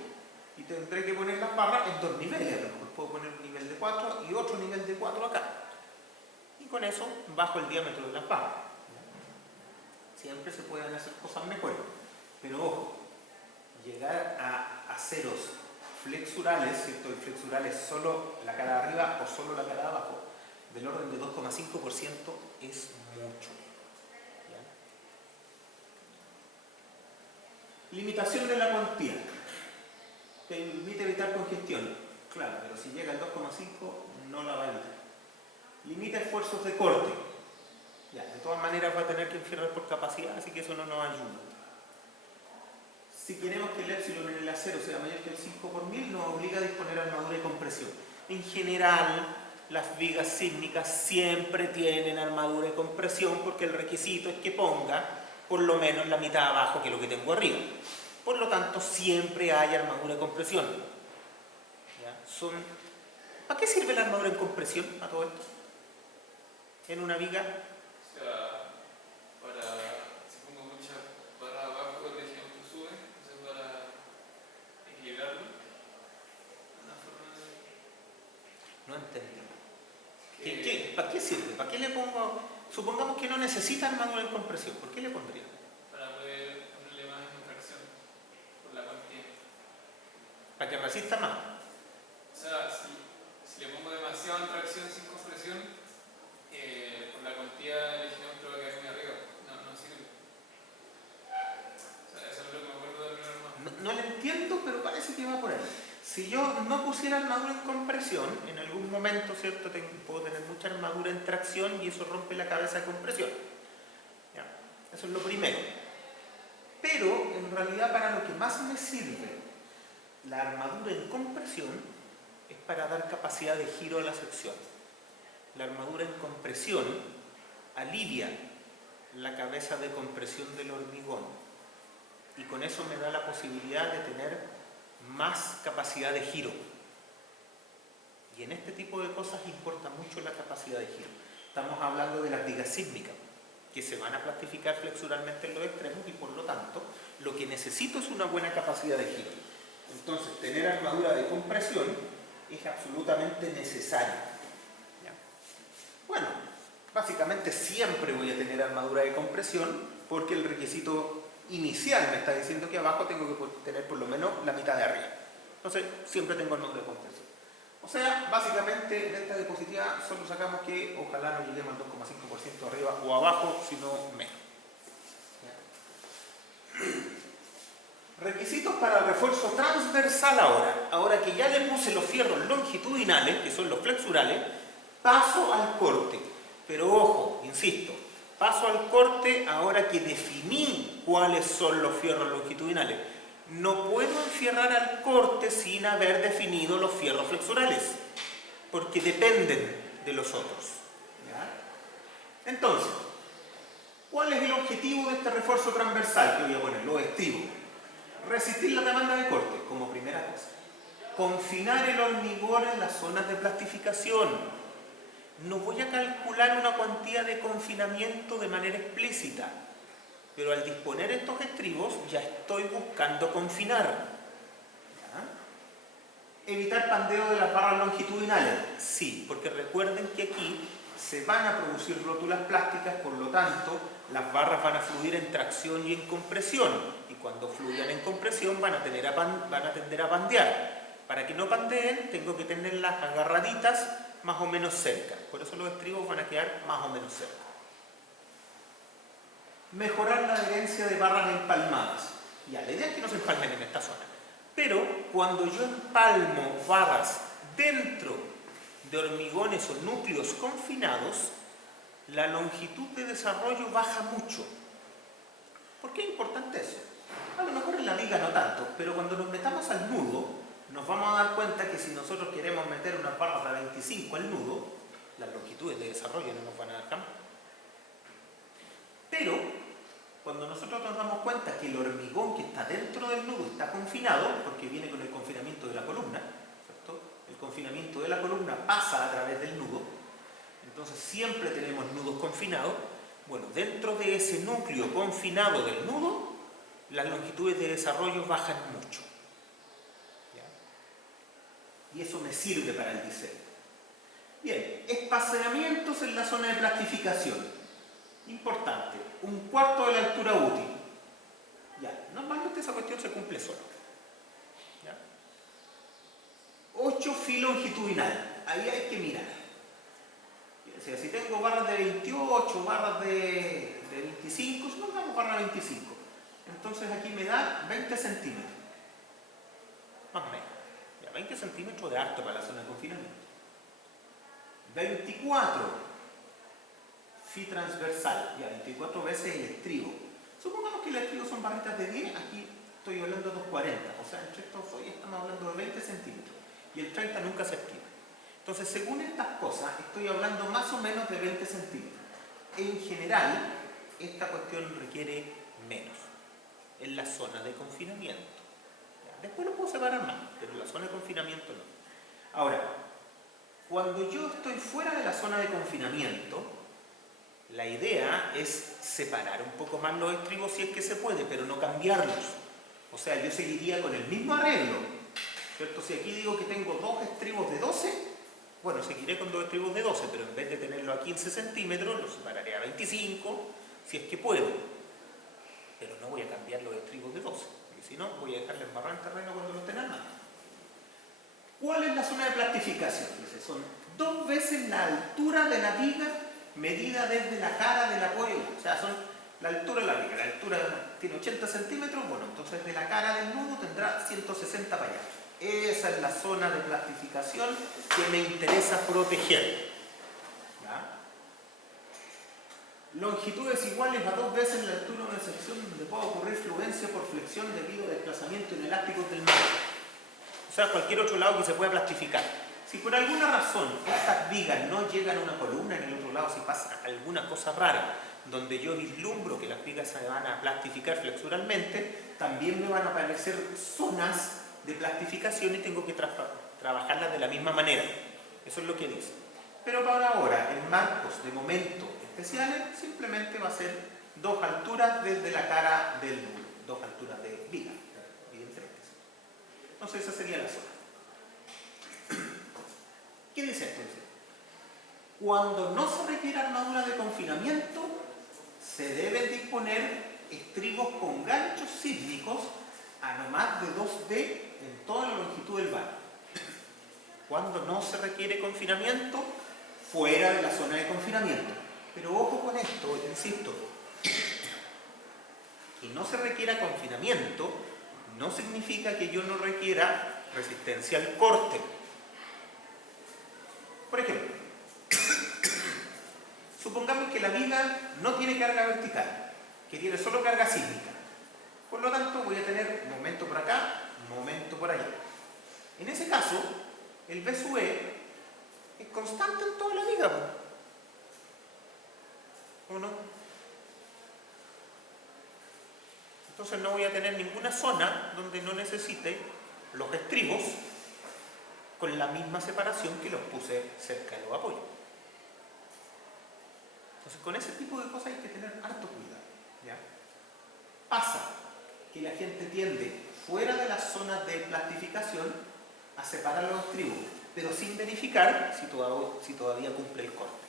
Y tendré que poner las barras en 2 niveles. A lo mejor puedo poner un nivel de 4 y otro nivel de 4 acá. Y con eso bajo el diámetro de las barras. Siempre se pueden hacer cosas mejores. Pero ojo, llegar a aceros flexurales, ¿cierto? Y flexurales solo la cara de arriba o solo la cara de abajo, del orden de 2,5% es mucho. ¿Ya? Limitación de la cuantía. Permite evitar congestión. Claro, pero si llega al 2,5 no la va a evitar. Limita esfuerzos de corte. Ya, de todas maneras va a tener que enfriar por capacidad, así que eso no nos ayuda. Si queremos que el épsilon en el acero sea mayor que el 5 por 1000, nos obliga a disponer armadura de compresión. En general, las vigas sísmicas siempre tienen armadura de compresión porque el requisito es que ponga por lo menos la mitad abajo que lo que tengo arriba. Por lo tanto, siempre hay armadura de compresión. ¿Ya? ¿Para qué sirve la armadura en compresión a todo esto? en una viga. O sea, si pongo muchas barras abajo, el regimiento sube, entonces para equilibrarlo. Una forma de... No entendí. ¿Para qué sirve? ¿Para qué le pongo? Supongamos que no necesita armadura en compresión. ¿Por qué le pondría? Para poder ponerle más contracción por la cuantía. Para que resista más. O sea, si le pongo demasiada tracción sin compresión, por la cuantía el ejemplo va a quedar muy arriba. No sirve. O sea, eso es lo que me acuerdo del primer hermano. No le entiendo, pero parece que va por ahí. Si yo no pusiera armadura en compresión, en algún momento, ¿cierto? Puedo tener mucha armadura en tracción y eso rompe la cabeza de compresión. ¿Ya? Eso es lo primero. Pero, en realidad, para lo que más me sirve la armadura en compresión es para dar capacidad de giro a la sección. La armadura en compresión alivia la cabeza de compresión del hormigón y con eso me da la posibilidad de tener más capacidad de giro. Y en este tipo de cosas importa mucho la capacidad de giro. Estamos hablando de las vigas sísmicas, que se van a plastificar flexuralmente en los extremos y por lo tanto lo que necesito es una buena capacidad de giro. Entonces, tener armadura de compresión es absolutamente necesario. ¿Ya? Bueno, básicamente siempre voy a tener armadura de compresión porque el requisito inicial me está diciendo que abajo tengo que tener por lo menos la mitad de arriba. Entonces, siempre tengo armadura de compresión. O sea, básicamente en esta diapositiva solo sacamos que ojalá no lleguemos al 2,5% arriba o abajo, sino menos. Requisitos para el refuerzo transversal ahora. Ahora que ya le puse los fierros longitudinales, que son los flexurales, paso al corte. Pero ojo, insisto, paso al corte ahora que definí cuáles son los fierros longitudinales. No puedo enfierrar al corte sin haber definido los fierros flexurales, porque dependen de los otros. ¿Ya? Entonces, ¿cuál es el objetivo de este refuerzo transversal? Que voy a poner, lo estribo. Resistir la demanda de corte, como primera cosa. Confinar el hormigón en las zonas de plastificación. No voy a calcular una cuantía de confinamiento de manera explícita, pero al disponer estos estribos ya estoy buscando confinar. ¿Ya? Evitar pandeo de las barras longitudinales. Sí, porque recuerden que aquí se van a producir rótulas plásticas, por lo tanto, las barras van a fluir en tracción y en compresión. Y cuando fluyan en compresión van a tender a pandear. Para que no pandeen, tengo que tenerlas agarraditas más o menos cerca. Por eso los estribos van a quedar más o menos cerca. Mejorar la adherencia de barras empalmadas. Ya, la idea es que no se empalmen en esta zona. Pero cuando yo empalmo barras dentro de hormigones o núcleos confinados, la longitud de desarrollo baja mucho. ¿Por qué es importante eso? A lo mejor en la viga no tanto, pero cuando nos metamos al nudo, nos vamos a dar cuenta que si nosotros queremos meter unas barras de 25 al nudo, las longitudes de desarrollo no nos van a dar campo. Pero, cuando nosotros nos damos cuenta que el hormigón que está dentro del nudo está confinado, porque viene con el confinamiento de la columna, ¿cierto? El confinamiento de la columna pasa a través del nudo, entonces siempre tenemos nudos confinados. Bueno, dentro de ese núcleo confinado del nudo, las longitudes de desarrollo bajan mucho. ¿Ya? Y eso me sirve para el diseño. Bien, espaciamientos en la zona de plastificación. Importante, 1/4 de la altura útil. Ya, normalmente esa cuestión se cumple sola. ¿Ya? 8 phi longitudinal, ahí hay que mirar. O sea, si tengo barras de 28, barras de 25, supongamos barra 25. Entonces aquí me da 20 centímetros. Más o menos. Ya, 20 centímetros de alto para la zona de confinamiento. 24 phi transversal, ya 24 veces el estribo. Supongamos que el estribo son barritas de 10, aquí estoy hablando de 240, o sea, entre estos hoy estamos hablando de 20 centímetros y el 30 nunca se activa. Entonces, según estas cosas, estoy hablando más o menos de 20 centímetros. En general, esta cuestión requiere menos en la zona de confinamiento. ¿Ya? Después lo puedo separar más, pero en la zona de confinamiento no. Ahora, cuando yo estoy fuera de la zona de confinamiento, La idea es separar un poco más los estribos si es que se puede, pero no cambiarlos. O sea, yo seguiría con el mismo arreglo, ¿cierto? Si aquí digo que tengo dos estribos de 12, bueno, seguiré con dos estribos de 12, pero en vez de tenerlo a 15 centímetros, lo separaré a 25, si es que puedo. Pero no voy a cambiar los estribos de 12, porque si no, voy a dejarle embarrar el terreno cuando no estén armados. ¿Cuál es la zona de plastificación? Dice, son 2 veces la altura de la viga medida desde la cara del apoyo. O sea, son la altura de la viga. La altura tiene 80 centímetros, bueno, entonces de la cara del nudo tendrá 160 para allá. Esa es la zona de plastificación que me interesa proteger. ¿Ya? Longitudes iguales a 2 veces la altura de una sección donde puede ocurrir fluencia por flexión debido a desplazamiento inelástico del mar. O sea, cualquier otro lado que se pueda plastificar. Si por alguna razón estas vigas no llegan a una columna en el otro lado, si pasa alguna cosa rara, donde yo vislumbro que las vigas se van a plastificar flexuralmente, también me van a aparecer zonas de plastificación y tengo que trabajarlas de la misma manera. Eso es lo que dice. Pero para ahora, en marcos de momento especiales, simplemente va a ser 2 alturas desde la cara del nudo, 2 alturas de viga, evidentemente. Entonces esa sería la zona. ¿Qué dice esto? Dice, cuando no se requiere armadura de confinamiento, se deben disponer estribos con ganchos sísmicos a no más de 2D en toda la longitud del vano. Cuando no se requiere confinamiento, fuera de la zona de confinamiento. Pero ojo con esto, insisto, que no se requiera confinamiento no significa que yo no requiera resistencia al corte. Por ejemplo, supongamos que la viga no tiene carga vertical, que tiene solo carga sísmica. Por lo tanto, voy a tener un momento por acá, un momento por allá. En ese caso, el B sub E es constante en toda la viga, ¿o no? Entonces no voy a tener ninguna zona donde no necesite los estribos con la misma separación que los puse cerca de los apoyos. Entonces con ese tipo de cosas hay que tener harto cuidado, ¿ya? Pasa que la gente tiende, fuera de las zonas de plastificación, a separar los estribos, pero sin verificar si todavía cumple el corte.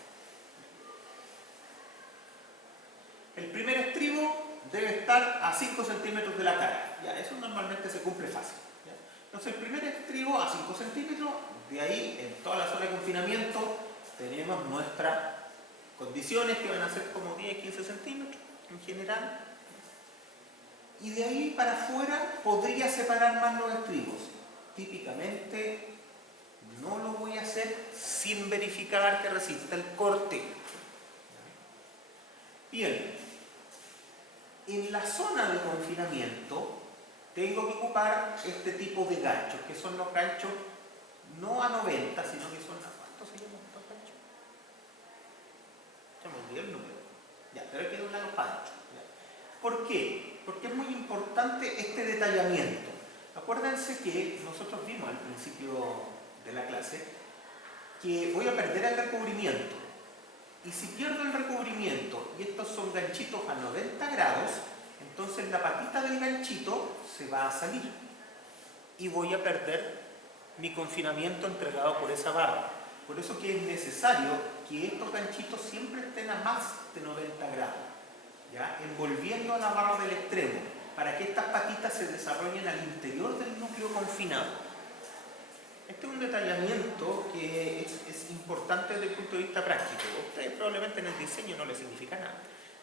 El primer estribo debe estar a 5 centímetros de la cara. Ya, eso normalmente se cumple fácil. ¿Ya? Entonces el primer estribo a 5 centímetros, de ahí en toda la zona de confinamiento tenemos nuestras condiciones que van a ser como 10-15 centímetros en general. Y de ahí para afuera podría separar más los estribos. Típicamente no lo voy a hacer sin verificar que resista el corte. Bien, en la zona de confinamiento tengo que ocupar este tipo de ganchos, que son los ganchos no a 90, sino que son a ¿cuánto se llaman estos ganchos? Ya me olvidé el número. Ya, pero hay que doblar los ganchos. ¿Por qué? Porque es muy importante este detallamiento. Acuérdense que nosotros vimos al principio de la clase que voy a perder el recubrimiento. Y si pierdo el recubrimiento y estos son ganchitos a 90 grados, entonces la patita del ganchito se va a salir y voy a perder mi confinamiento entregado por esa barra. Por eso que es necesario que estos ganchitos siempre estén a más de 90 grados, ¿ya? Envolviendo a la barra del extremo, para que estas patitas se desarrollen al interior del núcleo confinado. Este es un detallamiento que es importante desde el punto de vista práctico. A ustedes probablemente en el diseño no les significa nada,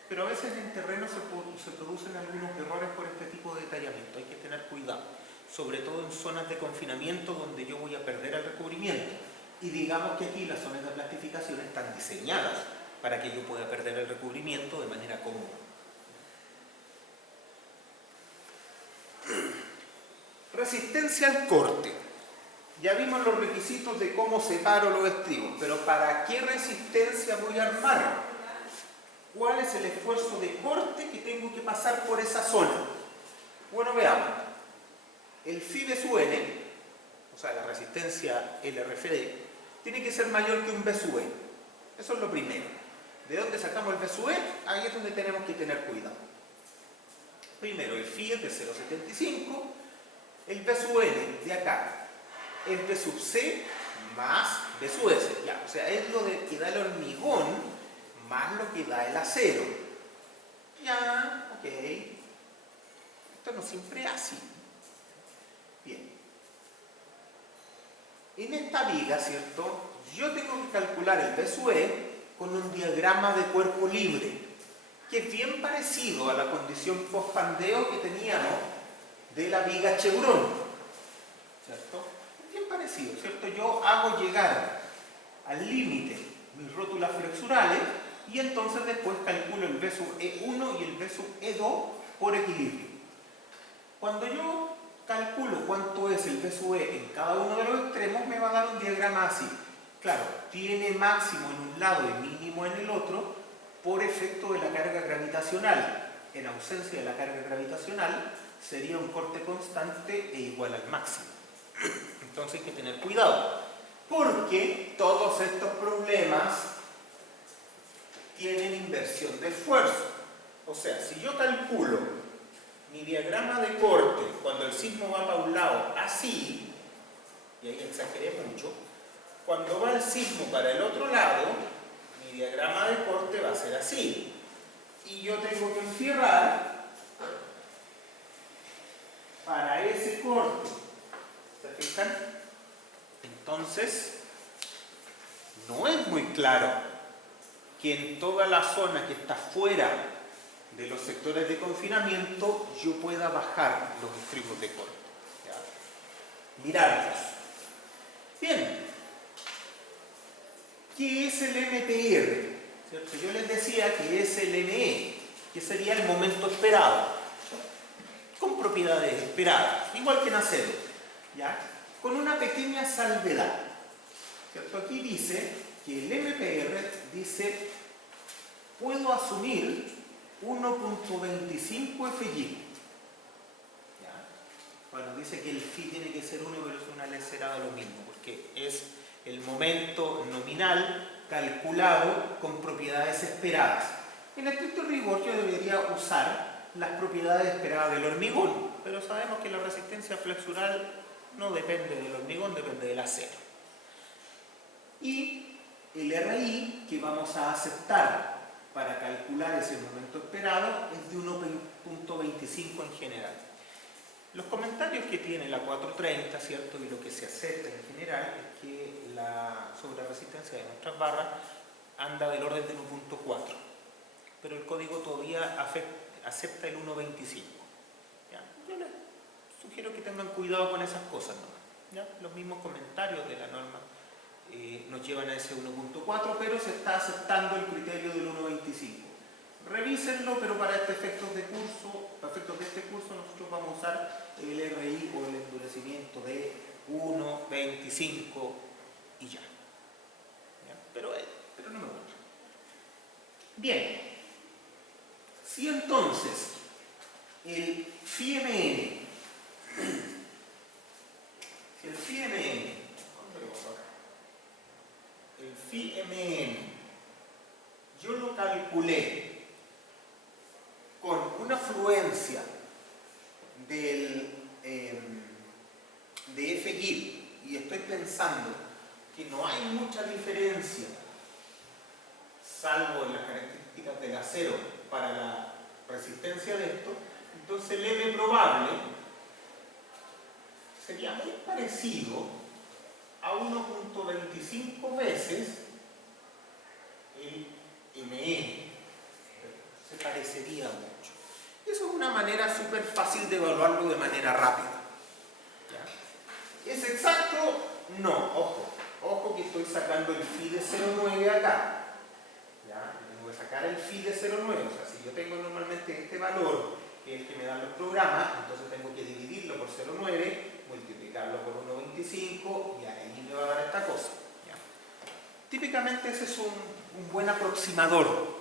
pero a veces en terreno se producen algunos errores por este tipo de detallamiento. Hay que tener cuidado, sobre todo en zonas de confinamiento donde yo voy a perder el recubrimiento. Y digamos que aquí las zonas de plastificación están diseñadas para que yo pueda perder el recubrimiento de manera cómoda. Resistencia al corte. Ya vimos los requisitos de cómo separo los estribos, pero ¿para qué resistencia voy a armar? ¿Cuál es el esfuerzo de corte que tengo que pasar por esa zona? Bueno, veamos. El phi B sub n, o sea, la resistencia LRFD, tiene que ser mayor que un B sub n. Eso es lo primero. ¿De dónde sacamos el B sub E? Ahí es donde tenemos que tener cuidado. Primero, el phi es de 0,75, el B sub N de acá es B sub C más B sub S. Ya, o sea, es lo que da el hormigón más lo que da el acero. Ya, ok. Esto no siempre es así. Bien. En esta viga, ¿cierto? Yo tengo que calcular el B sub E con un diagrama de cuerpo libre, que es bien parecido a la condición post-pandeo que teníamos de la viga Chevron, ¿cierto? Es bien parecido, ¿cierto? Yo hago llegar al límite mis rótulas flexurales y entonces después calculo el B sub E1 y el B sub E2 por equilibrio. Cuando yo calculo cuánto es el B sub E en cada uno de los extremos, me va a dar un diagrama así. Claro, tiene máximo en un lado y mínimo en el otro por efecto de la carga gravitacional. En ausencia de la carga gravitacional sería un corte constante e igual al máximo. Entonces hay que tener cuidado, porque todos estos problemas tienen inversión de esfuerzo. O sea, si yo calculo mi diagrama de corte cuando el sismo va para un lado así, y ahí exageré mucho, cuando va el sismo para el otro lado, mi diagrama de corte va a ser así. Y yo tengo que enfierrar para ese corte. ¿Se fijan? Entonces, no es muy claro que en toda la zona que está fuera de los sectores de confinamiento yo pueda bajar los extremos de corte. ¿Ya? Mirarlos. Bien. ¿Qué es el MPR? ¿Cierto? Yo les decía que es el ME, que sería el momento esperado, con propiedades esperadas, igual que en acero, ¿ya? Con una pequeña salvedad. ¿Cierto? Aquí dice que el MPR dice, puedo asumir 1.25 FY. ¿Ya? Bueno, dice que el phi tiene que ser 1, pero es una lecerada lo mismo, porque es el momento nominal calculado con propiedades esperadas. En estricto rigor yo debería usar las propiedades esperadas del hormigón, pero sabemos que la resistencia flexural no depende del hormigón, depende del acero. Y el RI que vamos a aceptar para calcular ese momento esperado es de 1.25 en general. Los comentarios que tiene la 430, ¿cierto? Y lo que se acepta en general es que la sobreresistencia de nuestras barras anda del orden de 1.4, pero el código todavía acepta el 1.25. Yo les sugiero que tengan cuidado con esas cosas, ¿no? ¿Ya? Los mismos comentarios de la norma nos llevan a ese 1.4, pero se está aceptando el criterio del 1.25. Revísenlo, pero para efectos de este curso nosotros vamos a usar el RI o el endurecimiento de 1.25 y ya. ¿Ya? Pero no me gusta. Bien. Si entonces el phi MN, el phi MN, yo lo calculé con una fluencia de FY y estoy pensando que no hay mucha diferencia, salvo en las características del acero para la resistencia de esto, entonces el M probable sería muy parecido a 1.25 veces el ME. Se parecería mucho. Eso es una manera súper fácil de evaluarlo de manera rápida. ¿Ya? ¿Es exacto? No, ojo que estoy sacando el phi de 0,9 acá. ¿Ya? Tengo que sacar el phi de 0,9, o sea, si yo tengo normalmente este valor, que es el que me dan los programas, entonces tengo que dividirlo por 0,9, multiplicarlo por 1,25 y ahí me va a dar esta cosa. ¿Ya? Típicamente ese es un buen aproximador.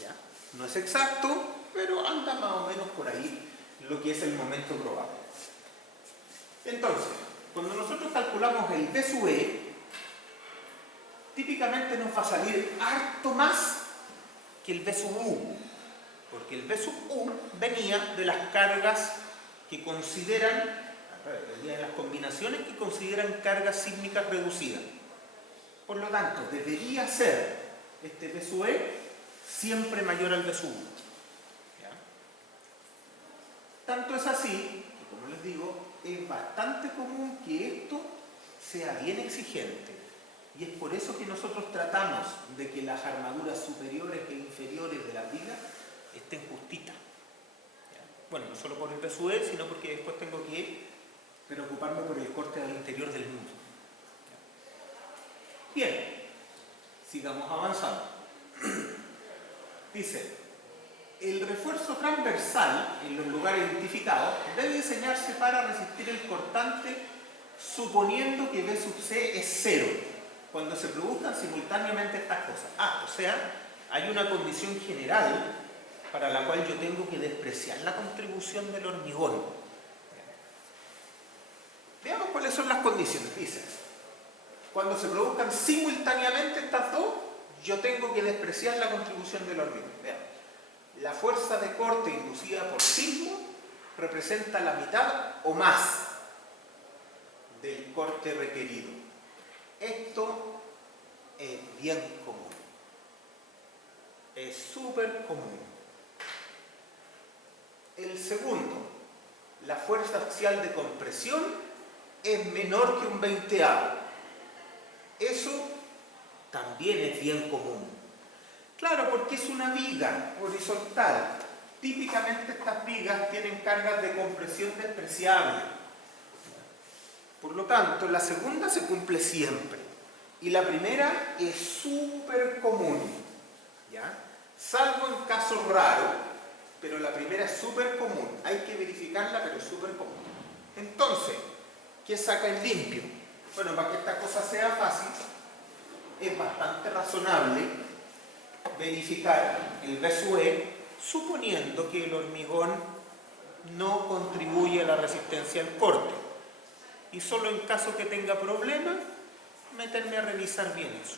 ¿Ya? No es exacto, pero anda más o menos por ahí lo que es el momento probable. Entonces, cuando nosotros calculamos el B sub E, típicamente nos va a salir harto más que el V sub U, porque el V sub U venía de las cargas que consideran, venía de las combinaciones que consideran cargas sísmicas reducidas. Por lo tanto, debería ser este V sub E siempre mayor al V sub U. ¿Ya? Tanto es así, que como les digo, es bastante común que esto sea bien exigente. Y es por eso que nosotros tratamos de que las armaduras superiores e inferiores de las vigas estén justitas. ¿Ya? Bueno, no solo por el V sub E, sino porque después tengo que preocuparme por el corte al interior del muro. Bien, sigamos avanzando. Dice, el refuerzo transversal en los lugares identificados debe diseñarse para resistir el cortante suponiendo que V sub C es 0, cuando se produzcan simultáneamente estas cosas. O sea, hay una condición general para la cual yo tengo que despreciar la contribución del hormigón. Veamos cuáles son las condiciones. Dice, cuando se produzcan simultáneamente estas dos, yo tengo que despreciar la contribución del hormigón. Veamos. La fuerza de corte inducida por sismo representa la mitad o más del corte requerido. Esto es bien común. Es súper común. El segundo, la fuerza axial de compresión es menor que un 20avo. Eso también es bien común. Claro, porque es una viga horizontal. Típicamente estas vigas tienen cargas de compresión despreciables. Por lo tanto, la segunda se cumple siempre. Y la primera es súper común. ¿Ya? Salvo en casos raros, pero la primera es súper común. Hay que verificarla, pero es súper común. Entonces, ¿qué saca en limpio? Bueno, para que esta cosa sea fácil, es bastante razonable verificar el V sub E suponiendo que el hormigón no contribuye a la resistencia al corte. Y solo en caso que tenga problemas, meterme a revisar bien eso.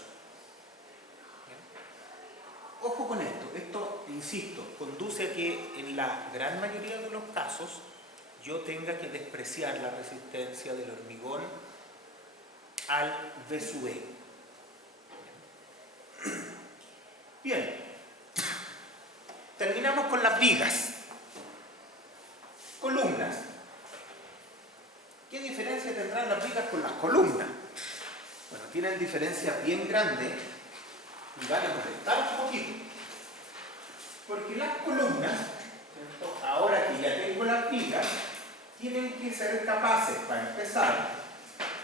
Ojo con esto. Esto, insisto, conduce a que en la gran mayoría de los casos yo tenga que despreciar la resistencia del hormigón al V sub E. Bien, terminamos con las vigas. Columnas. ¿Qué diferencia tendrán las vigas con las columnas? Bueno, tienen diferencias bien grandes y van a molestar un poquito. Porque las columnas, ¿cierto? Ahora que ya tengo las vigas, tienen que ser capaces, para empezar,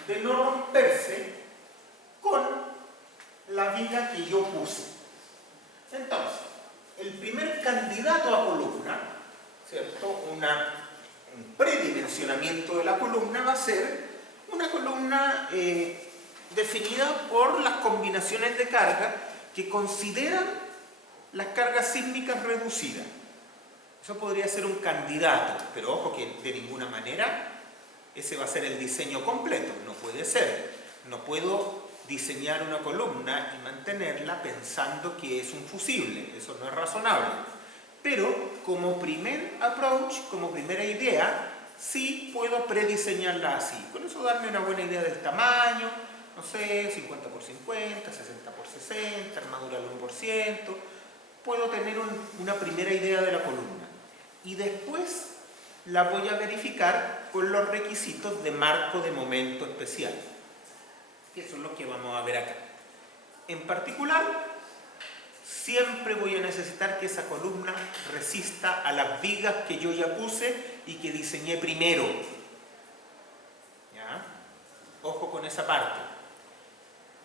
de no romperse con la viga que yo puse. Entonces, el primer candidato a columna, ¿cierto? Un predimensionamiento de la columna va a ser una columna definida por las combinaciones de carga que consideran las cargas sísmicas reducidas. Eso podría ser un candidato, pero ojo que de ninguna manera ese va a ser el diseño completo. No puede ser. No puedo diseñar una columna y mantenerla pensando que es un fusible. Eso no es razonable. Pero como primer approach, como primera idea, sí puedo prediseñarla así. Con eso darme una buena idea del tamaño, no sé, 50 por 50, 60 por 60, armadura al 1%. Puedo tener una primera idea de la columna. Y después la voy a verificar con los requisitos de marco de momento especial, que son los que vamos a ver acá. En particular, siempre voy a necesitar que esa columna resista a las vigas que yo ya puse y que diseñé primero. ¿Ya? Ojo con esa parte.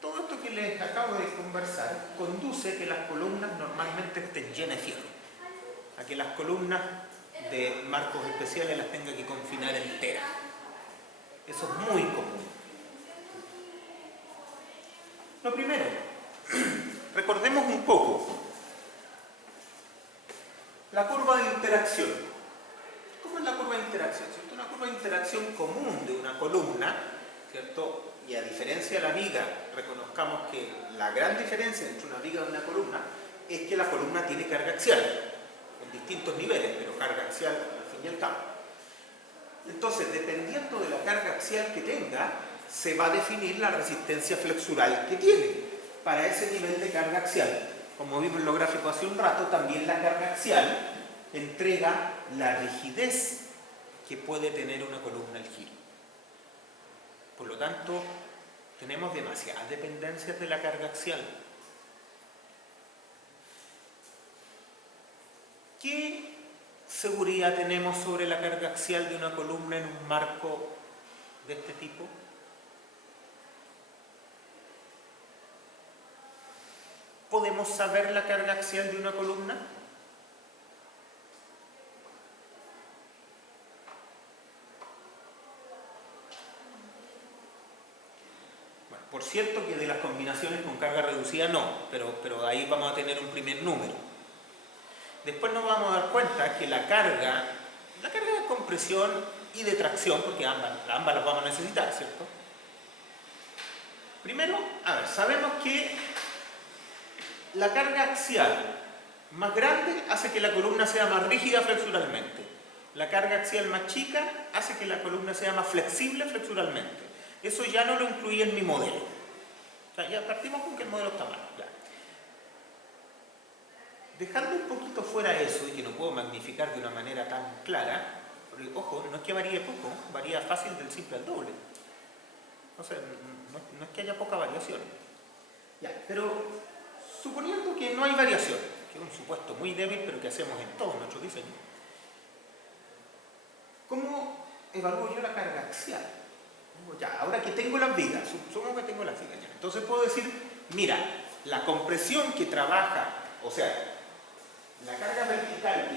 Todo esto que les acabo de conversar conduce a que las columnas normalmente estén llenas de fierro. A que las columnas de marcos especiales las tenga que confinar enteras. Eso es muy común. Lo primero, recordemos un poco la curva de interacción. ¿Cómo es la curva de interacción? ¿Cierto? Una curva de interacción común de una columna, ¿cierto? Y a diferencia de la viga, reconozcamos que la gran diferencia entre una viga y una columna es que la columna tiene carga axial, en distintos niveles, pero carga axial al fin y al cabo. Entonces, dependiendo de la carga axial que tenga, se va a definir la resistencia flexural que tiene para ese nivel de carga axial. Como vimos en los gráficos hace un rato, también la carga axial entrega la rigidez que puede tener una columna al giro. Por lo tanto, tenemos demasiadas dependencias de la carga axial. ¿Qué seguridad tenemos sobre la carga axial de una columna en un marco de este tipo? ¿Podemos saber la carga axial de una columna? Bueno, por cierto que de las combinaciones con carga reducida no, pero ahí vamos a tener un primer número. Después nos vamos a dar cuenta que la carga de compresión y de tracción, porque ambas las vamos a necesitar, ¿cierto? Primero, a ver, sabemos que la carga axial más grande hace que la columna sea más rígida flexuralmente. La carga axial más chica hace que la columna sea más flexible flexuralmente. Eso ya no lo incluí en mi modelo. O sea, ya partimos con que el modelo está mal. Ya. Dejando un poquito fuera eso, y que no puedo magnificar de una manera tan clara, porque, ojo, no es que varíe poco, varía fácil del simple al doble. O sea, no es que haya poca variación. Ya, pero suponiendo que no hay variación, que es un supuesto muy débil, pero que hacemos en todos nuestros diseños, ¿cómo evalúo yo la carga axial? Ya, ahora que tengo las vigas, supongo que tengo las vigas ya. Entonces puedo decir, mira, la compresión que trabaja, o sea, la carga vertical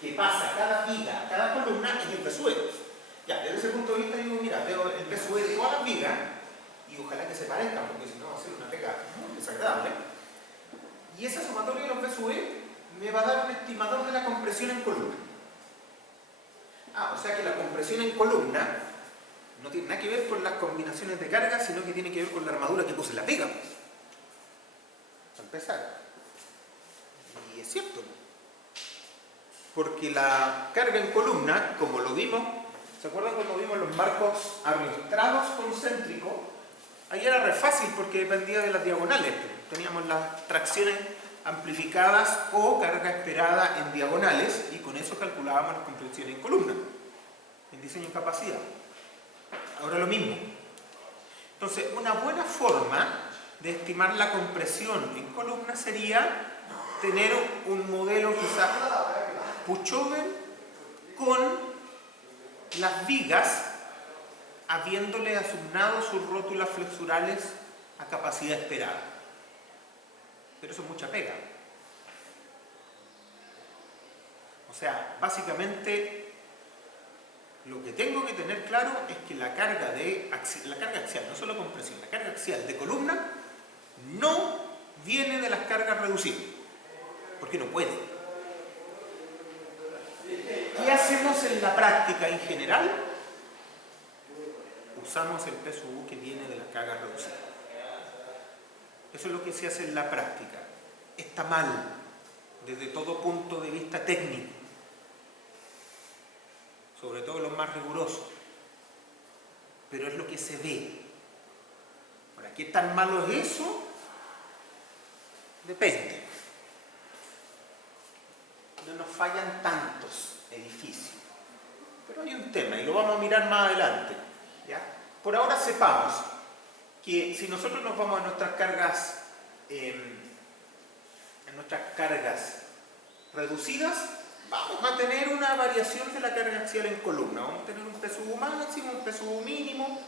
que pasa cada viga, cada columna, es el PSUE. Ya, desde ese punto de vista digo, mira, veo el PSUE de todas las vigas, y ojalá que se parezcan, porque si no va a ser una pega muy desagradable. Y esa sumatoria de los PSUE me va a dar un estimador de la compresión en columna. O sea que la compresión en columna no tiene nada que ver con las combinaciones de carga, sino que tiene que ver con la armadura que puse en la viga. Para empezar. Y es cierto. Porque la carga en columna, como lo vimos, ¿se acuerdan cuando vimos los marcos arrastrados concéntricos? Ahí era re fácil porque dependía de las diagonales. Teníamos las tracciones amplificadas o carga esperada en diagonales y con eso calculábamos las compresiones en columna, en diseño en capacidad. Ahora lo mismo. Entonces, una buena forma de estimar la compresión en columna sería tener un modelo quizás pushover con las vigas habiéndole asignado sus rótulas flexurales a capacidad esperada. Pero eso es mucha pega. O sea, básicamente lo que tengo que tener claro es que la carga axial, no solo compresión, la carga axial de columna no viene de las cargas reducidas, porque no puede. ¿Qué hacemos en la práctica en general? Usamos el PSU que viene de las cargas reducidas. Eso es lo que se hace en la práctica. Está mal desde todo punto de vista técnico, sobre todo los más rigurosos, pero es lo que se ve. Ahora, ¿qué tan malo es eso? Depende. No nos fallan tantos edificios, pero hay un tema y lo vamos a mirar más adelante, ¿ya? Por ahora sepamos que si nosotros nos vamos a nuestras cargas reducidas, vamos a tener una variación de la carga axial en columna. Vamos a tener un PSU máximo, un PSU mínimo,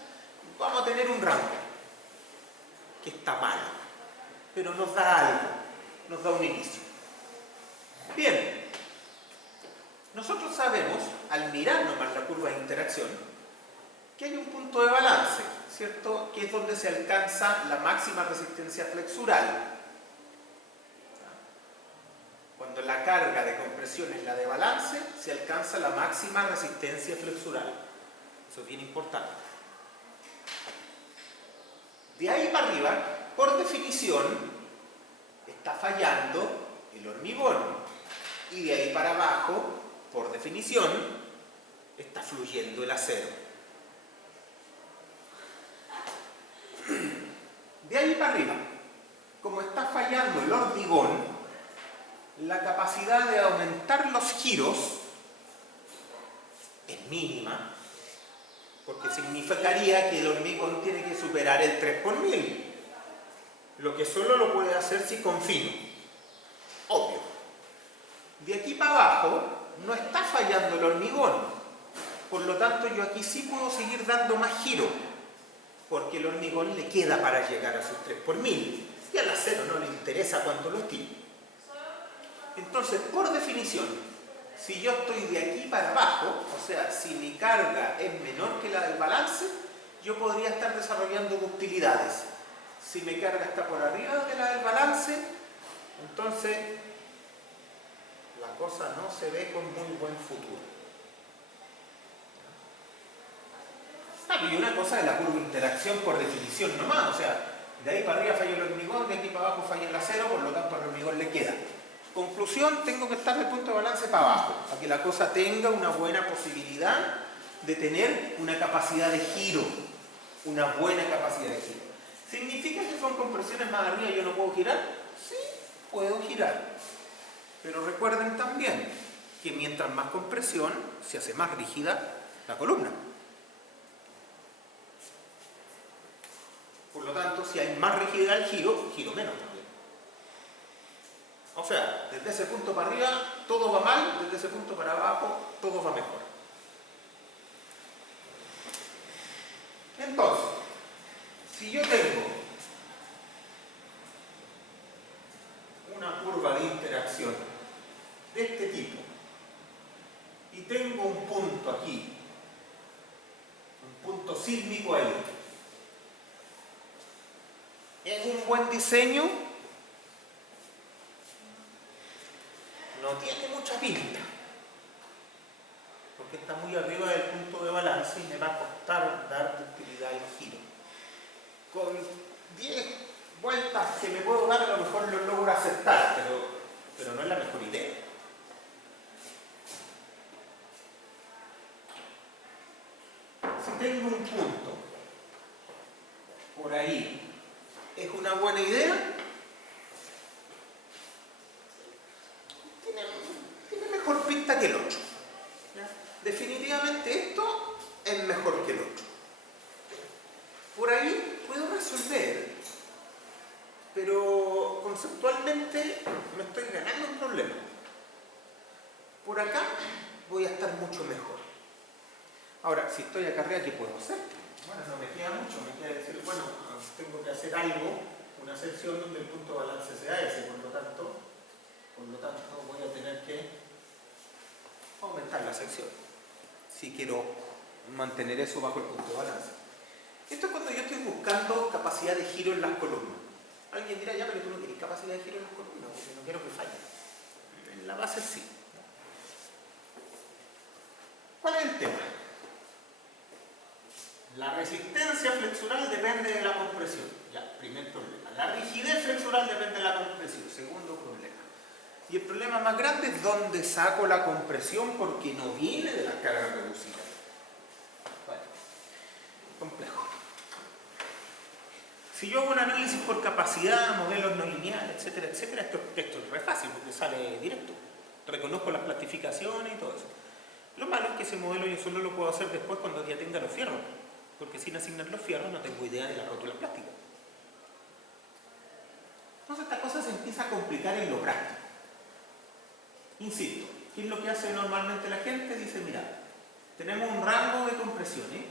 vamos a tener un rango que está malo, pero nos da algo, nos da un inicio. Bien, nosotros sabemos, al mirar nomás la curva de interacción, que hay un punto de balance, ¿cierto? Que es donde se alcanza la máxima resistencia flexural. Cuando la carga de compresión es la de balance, se alcanza la máxima resistencia flexural. Eso es bien importante. De ahí para arriba, por definición, está fallando el hormigón. Y de ahí para abajo, por definición, está fluyendo el acero. De ahí para arriba, como está fallando el hormigón, la capacidad de aumentar los giros es mínima, porque significaría que el hormigón tiene que superar el 3 por 1000, lo que solo lo puede hacer si confino, obvio. De aquí para abajo no está fallando el hormigón, por lo tanto yo aquí sí puedo seguir dando más giro, porque el hormigón le queda para llegar a sus 3 por 1000 y al acero no le interesa cuánto lo estire. Entonces, por definición, si yo estoy de aquí para abajo, o sea, si mi carga es menor que la del balance, yo podría estar desarrollando ductilidades. Si mi carga está por arriba de la del balance, entonces la cosa no se ve con muy buen futuro. Y una cosa es la curva de interacción por definición nomás, o sea, de ahí para arriba falla el hormigón, de aquí para abajo falla el acero, por lo tanto al hormigón le queda. Conclusión, tengo que estar del punto de balance para abajo, para que la cosa tenga una buena posibilidad de tener una capacidad de giro, una buena capacidad de giro. ¿Significa que con compresiones más arriba yo no puedo girar? Sí, puedo girar. Pero recuerden también que mientras más compresión, se hace más rígida la columna. Por lo tanto, si hay más rigidez al giro, giro menos también. O sea, desde ese punto para arriba todo va mal, desde ese punto para abajo todo va mejor. Entonces, si yo tengo una curva de interacción de este tipo y tengo un punto aquí, un punto sísmico ahí, es un buen diseño, no tiene mucha pinta, porque está muy arriba del punto de balance y me va a costar dar ductilidad al giro. Con 10 vueltas que me puedo dar, a lo mejor lo logro aceptar, pero no es la mejor idea. Si tengo un punto por ahí, ¿es una buena idea? Tiene mejor pinta que el otro. Definitivamente esto es mejor que el otro. Por ahí puedo resolver, pero conceptualmente me estoy ganando un problema. Por acá voy a estar mucho mejor. Ahora, si estoy acá arriba, ¿qué puedo hacer? Bueno, no me queda mucho, me queda decir, bueno, tengo que hacer algo, una sección donde el punto de balance sea ese, por lo tanto voy a tener que aumentar la sección, si quiero mantener eso bajo el punto de balance. Esto es cuando yo estoy buscando capacidad de giro en las columnas. Alguien dirá, ya, pero tú no quieres capacidad de giro en las columnas, porque no quiero que falle. En la base sí. ¿Cuál es el tema? La resistencia flexural depende de la compresión. Ya, primer problema. La rigidez flexural depende de la compresión. Segundo problema. Y el problema más grande es dónde saco la compresión, porque no viene de las cargas reducidas. Bueno, complejo. Si yo hago un análisis por capacidad, modelos no lineales, etcétera, etcétera, esto es re fácil porque sale directo. Reconozco las plastificaciones y todo eso. Lo malo es que ese modelo yo solo lo puedo hacer después cuando ya tenga los fierros, porque sin asignar los fierros no tengo idea de la rótula plástica. Entonces esta cosa se empieza a complicar en lo práctico. Insisto, ¿qué es lo que hace normalmente la gente? Dice, mira, tenemos un rango de compresiones,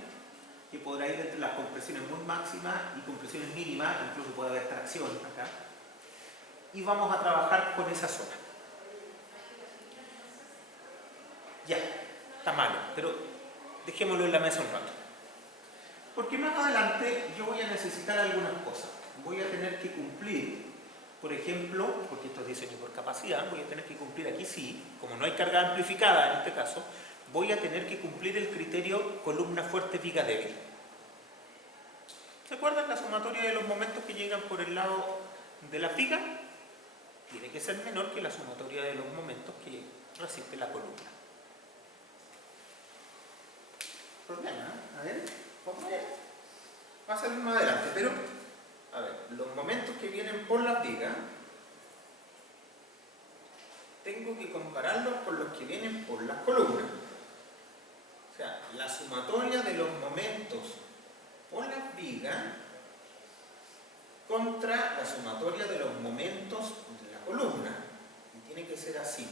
que podrá ir entre las compresiones muy máximas y compresiones mínimas, incluso puede haber tracción acá, y vamos a trabajar con esa zona. Ya, está malo, pero dejémoslo en la mesa un rato. Porque más adelante yo voy a necesitar algunas cosas. Voy a tener que cumplir, por ejemplo, porque esto es diseño por capacidad, voy a tener que cumplir aquí sí, como no hay carga amplificada en este caso, voy a tener que cumplir el criterio columna fuerte, viga débil. ¿Se acuerdan la sumatoria de los momentos que llegan por el lado de la viga? tiene que ser menor que la sumatoria de los momentos que resiste la columna. Problema, ¿eh? A ver, vamos a ver. Va a salir más adelante, pero, a ver, los momentos que vienen por las vigas, tengo que compararlos con los que vienen por las columnas. O sea, la sumatoria de los momentos por las vigas contra la sumatoria de los momentos de la columna. Y tiene que ser así.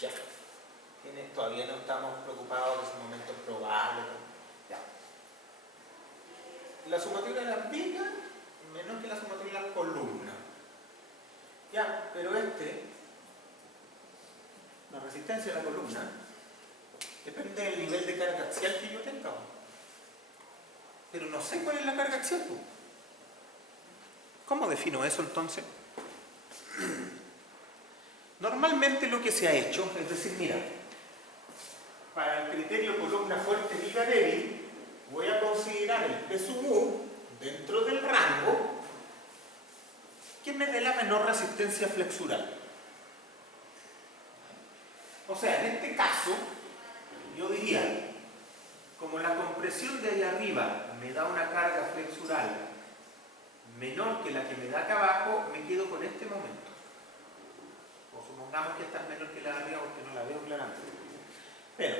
Ya. Todavía no estamos preocupados de esos momentos probables. Ya. La sumatoria de las vigas menor que la sumatoria de las columnas. Ya, pero la resistencia de la columna, depende del nivel de carga axial que yo tenga. Pero no sé cuál es la carga axial. ¿Cómo defino eso entonces? Normalmente lo que se ha hecho es decir, mira, para el criterio columna fuerte, viga débil, voy a considerar el P sub U dentro del rango que me dé la menor resistencia flexural. O sea, en este caso, yo diría, como la compresión de ahí arriba me da una carga flexural menor que la que me da acá abajo, me quedo con este momento. O supongamos que esta es menor que la de arriba porque no la veo claramente. Pero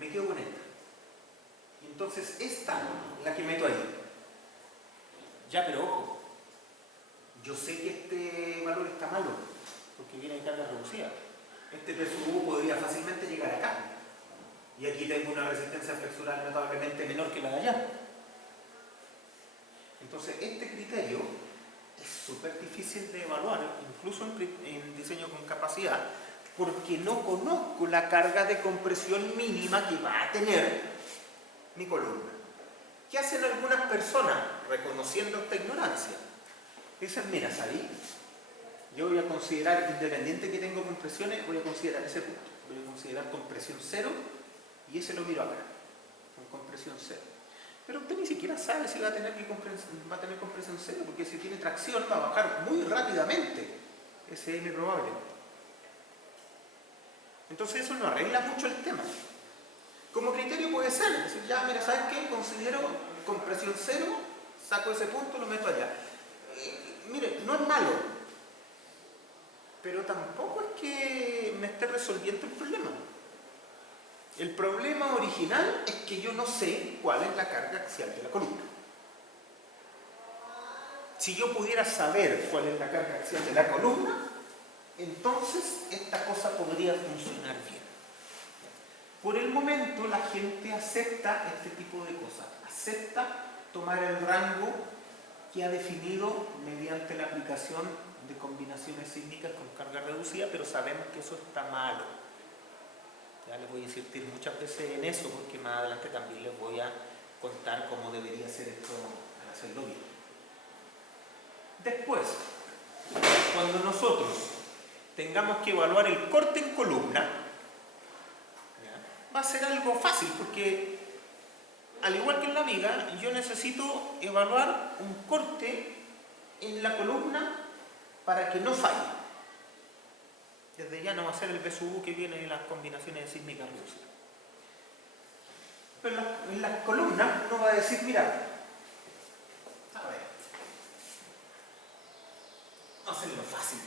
me quedo con esta. Y entonces esta la que meto ahí. Ya, pero ojo, yo sé que este valor está malo porque viene de carga reducida. Este P sub U podría fácilmente llegar acá. Y aquí tengo una resistencia flexural notablemente menor que la de allá. Entonces, este criterio es súper difícil de evaluar, incluso en diseño con capacidad, porque no conozco la carga de compresión mínima que va a tener mi columna. ¿Qué hacen algunas personas reconociendo esta ignorancia? Dicen, mira, ¿sabí? Yo voy a considerar, independiente que tengo compresiones, voy a considerar ese punto. Voy a considerar compresión 0 y ese lo miro acá, con compresión 0. Pero usted ni siquiera sabe si va a tener compresión 0, porque si tiene tracción va a bajar muy rápidamente ese M probable. Entonces eso no arregla mucho el tema. Como criterio puede ser, es decir, ya, mira, ¿sabes qué? Considero compresión 0, saco ese punto y lo meto allá. Mire, no es malo, pero tampoco es que me esté resolviendo el problema. El problema original es que yo no sé cuál es la carga axial de la columna. Si yo pudiera saber cuál es la carga axial de la columna, entonces esta cosa podría funcionar bien. Por el momento la gente acepta este tipo de cosas, acepta tomar el rango que ha definido mediante la aplicación de combinaciones sísmicas con carga reducida, pero sabemos que eso está malo. Ya les voy a insistir muchas veces en eso, porque más adelante también les voy a contar cómo debería ser esto al hacerlo bien. Después, cuando nosotros tengamos que evaluar el corte en columna, ¿ya? Va a ser algo fácil, porque al igual que en la viga, yo necesito evaluar un corte en la columna para que no falle. Desde ya no va a ser el P sub U que viene en las combinaciones sísmicas reducidas. Pero en las columnas uno va a decir, mira, a ver, vamos a hacerlo fácil.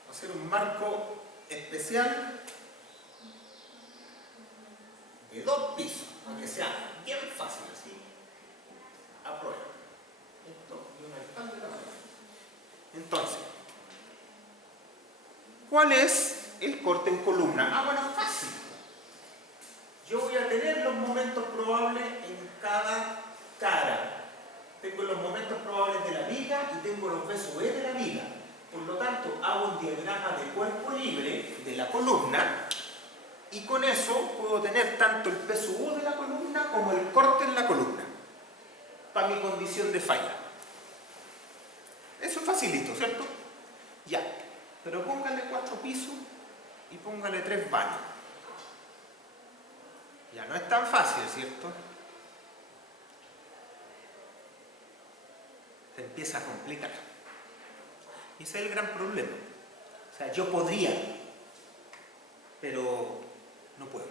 Vamos a hacer un marco especial de 2 pisos, aunque sea bien fácil así. A prueba. Esto y una espalda de la mano. Entonces, ¿cuál es el corte en columna? Ah, bueno, fácil. Yo voy a tener los momentos probables en cada cara. Tengo los momentos probables de la viga y tengo los B sub E de la viga. Por lo tanto, hago un diagrama de cuerpo libre de la columna y con eso puedo tener tanto el P sub U de la columna como el corte en la columna para mi condición de falla. Eso es facilito, ¿cierto? Ya. Pero póngale 4 pisos y póngale 3 baños. Ya no es tan fácil, ¿cierto? Se empieza a complicar. Y ese es el gran problema. O sea, yo podría, pero no puedo.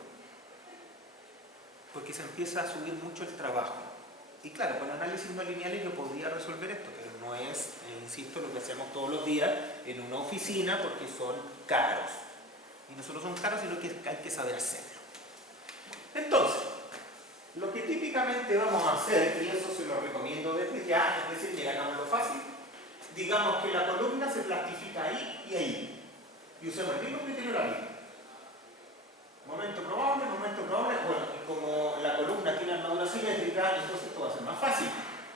Porque se empieza a subir mucho el trabajo. Y claro, con análisis no lineales yo podría resolver esto, pero no es, insisto, lo que hacemos todos los días en una oficina porque son caros. Y no solo son caros, sino que hay que saber hacerlo. Entonces, lo que típicamente vamos a hacer, y eso se lo recomiendo desde ya, es decir, mira, hagámoslo fácil, digamos que la columna se plastifica ahí y ahí. Y usemos el mismo criterio de la vida. Momento probable, bueno, como la columna tiene armadura simétrica, entonces esto va a ser más fácil.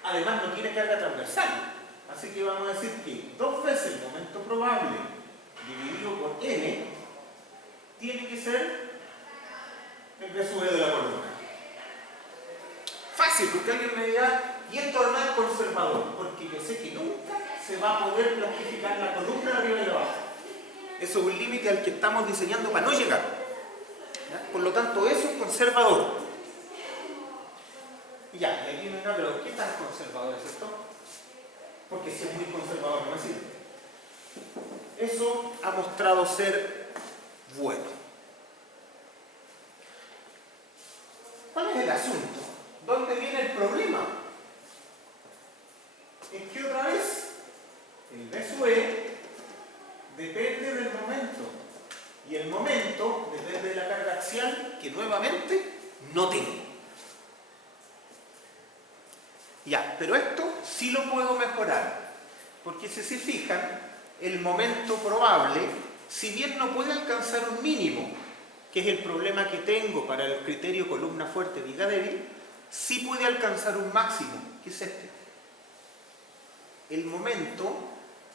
Además no tiene carga transversal. Así que vamos a decir que 2 veces el momento probable dividido por n tiene que ser el B sub E de la columna. Fácil, porque alguien me dirá, y esto es conservador, porque yo sé que nunca se va a poder plastificar la columna de arriba y de abajo. Eso es un límite al que estamos diseñando para no llegar. ¿Ya? Por lo tanto, eso es conservador. Y ya, y aquí me dirá, pero ¿qué tan conservador es esto? Porque si es muy conservador no me sirve. Eso ha mostrado ser bueno. ¿Cuál es el asunto? ¿Dónde viene el problema? Es que otra vez el B sub E depende del momento. Y el momento depende de la carga axial que nuevamente no tengo. Ya, pero esto sí lo puedo mejorar. Porque si se fijan, el momento probable, si bien no puede alcanzar un mínimo, que es el problema que tengo para el criterio columna fuerte, viga débil, sí puede alcanzar un máximo, que es este. El momento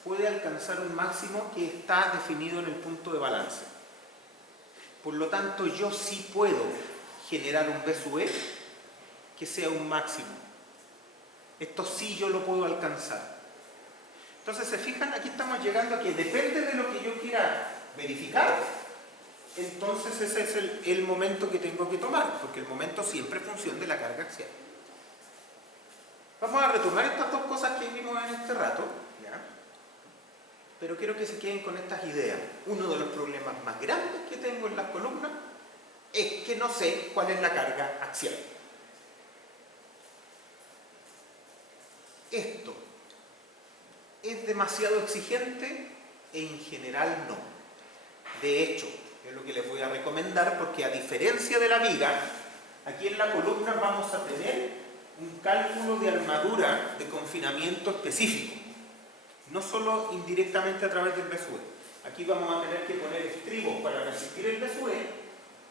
puede alcanzar un máximo que está definido en el punto de balance. Por lo tanto, yo sí puedo generar un B sub E que sea un máximo. Esto sí yo lo puedo alcanzar. Entonces, ¿se fijan? Aquí estamos llegando a que depende de lo que yo quiera verificar. Entonces ese es el momento que tengo que tomar, porque el momento siempre es función de la carga axial. Vamos a retomar estas dos cosas que vimos en este rato, ¿ya? Pero quiero que se queden con estas ideas. Uno de los problemas más grandes que tengo en las columnas es que no sé cuál es la carga axial. Esto es demasiado exigente, en general no. De hecho, es lo que les voy a recomendar, porque a diferencia de la viga, aquí en la columna vamos a tener un cálculo de armadura de confinamiento específico, no solo indirectamente a través del B sub E. Aquí vamos a tener que poner estribos para resistir el B sub E,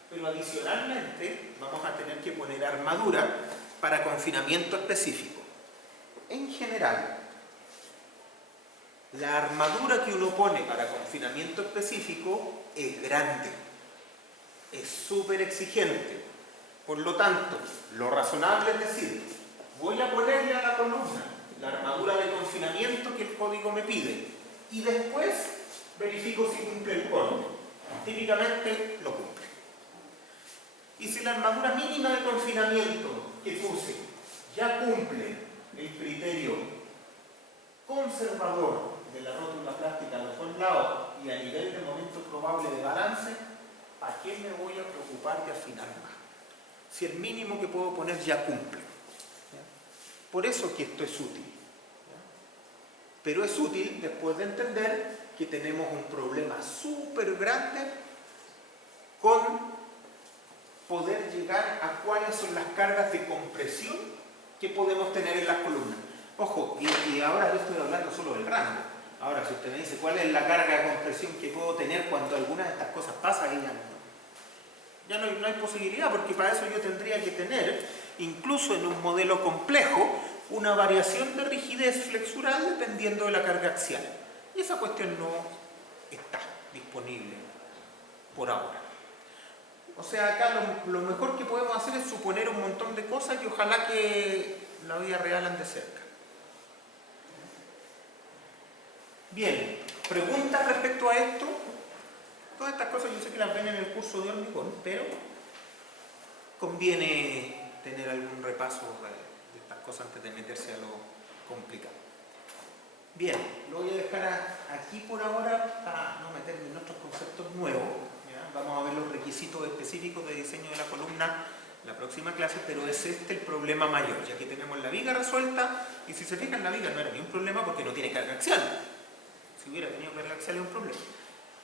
pero adicionalmente vamos a tener que poner armadura para confinamiento específico. En general, la armadura que uno pone para confinamiento específico es grande, es súper exigente. Por lo tanto, lo razonable es decir, voy a ponerle a la columna la armadura de confinamiento que el código me pide y después verifico si cumple el código. Típicamente lo cumple. Y si la armadura mínima de confinamiento que puse ya cumple el criterio conservador de la rótula plástica a los dos lados y a nivel de momento probable de balance, ¿para qué me voy a preocupar de afinar más? Si el mínimo que puedo poner ya cumple. ¿Ya? Por eso que esto es útil. ¿Ya? Pero es útil después de entender que tenemos un problema súper grande con poder llegar a cuáles son las cargas de compresión que podemos tener en las columnas. Ojo, y ahora yo estoy hablando solo del rango. Ahora, si usted me dice cuál es la carga de compresión que puedo tener cuando alguna de estas cosas pasa, ahí ya no hay posibilidad, porque para eso yo tendría que tener, incluso en un modelo complejo, una variación de rigidez flexural dependiendo de la carga axial. Y esa cuestión no está disponible por ahora. O sea, acá lo mejor que podemos hacer es suponer un montón de cosas y ojalá que la vida real ande cerca. Bien, preguntas respecto a esto. Todas estas cosas yo sé que las ven en el curso de hormigón, pero conviene tener algún repaso de estas cosas antes de meterse a lo complicado. Bien, lo voy a dejar aquí por ahora para no meterme en otros conceptos nuevos. ¿Ya? Vamos a ver los requisitos específicos de diseño de la columna la próxima clase, pero es este el problema mayor, ya que tenemos la viga resuelta, y si se fijan, la viga no era ni un problema porque no tiene carga axial. Si hubiera tenido carga axial es un problema.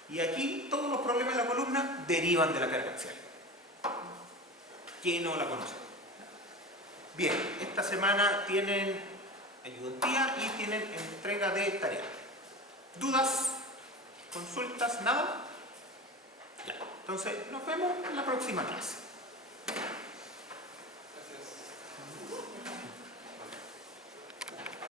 Y aquí todos los problemas de la columna derivan de la carga axial. ¿Quién no la conoce? Bien, esta semana tienen ayudantía y tienen entrega de tarea. ¿Dudas? ¿Consultas? ¿Nada? Ya. Entonces, nos vemos en la próxima clase.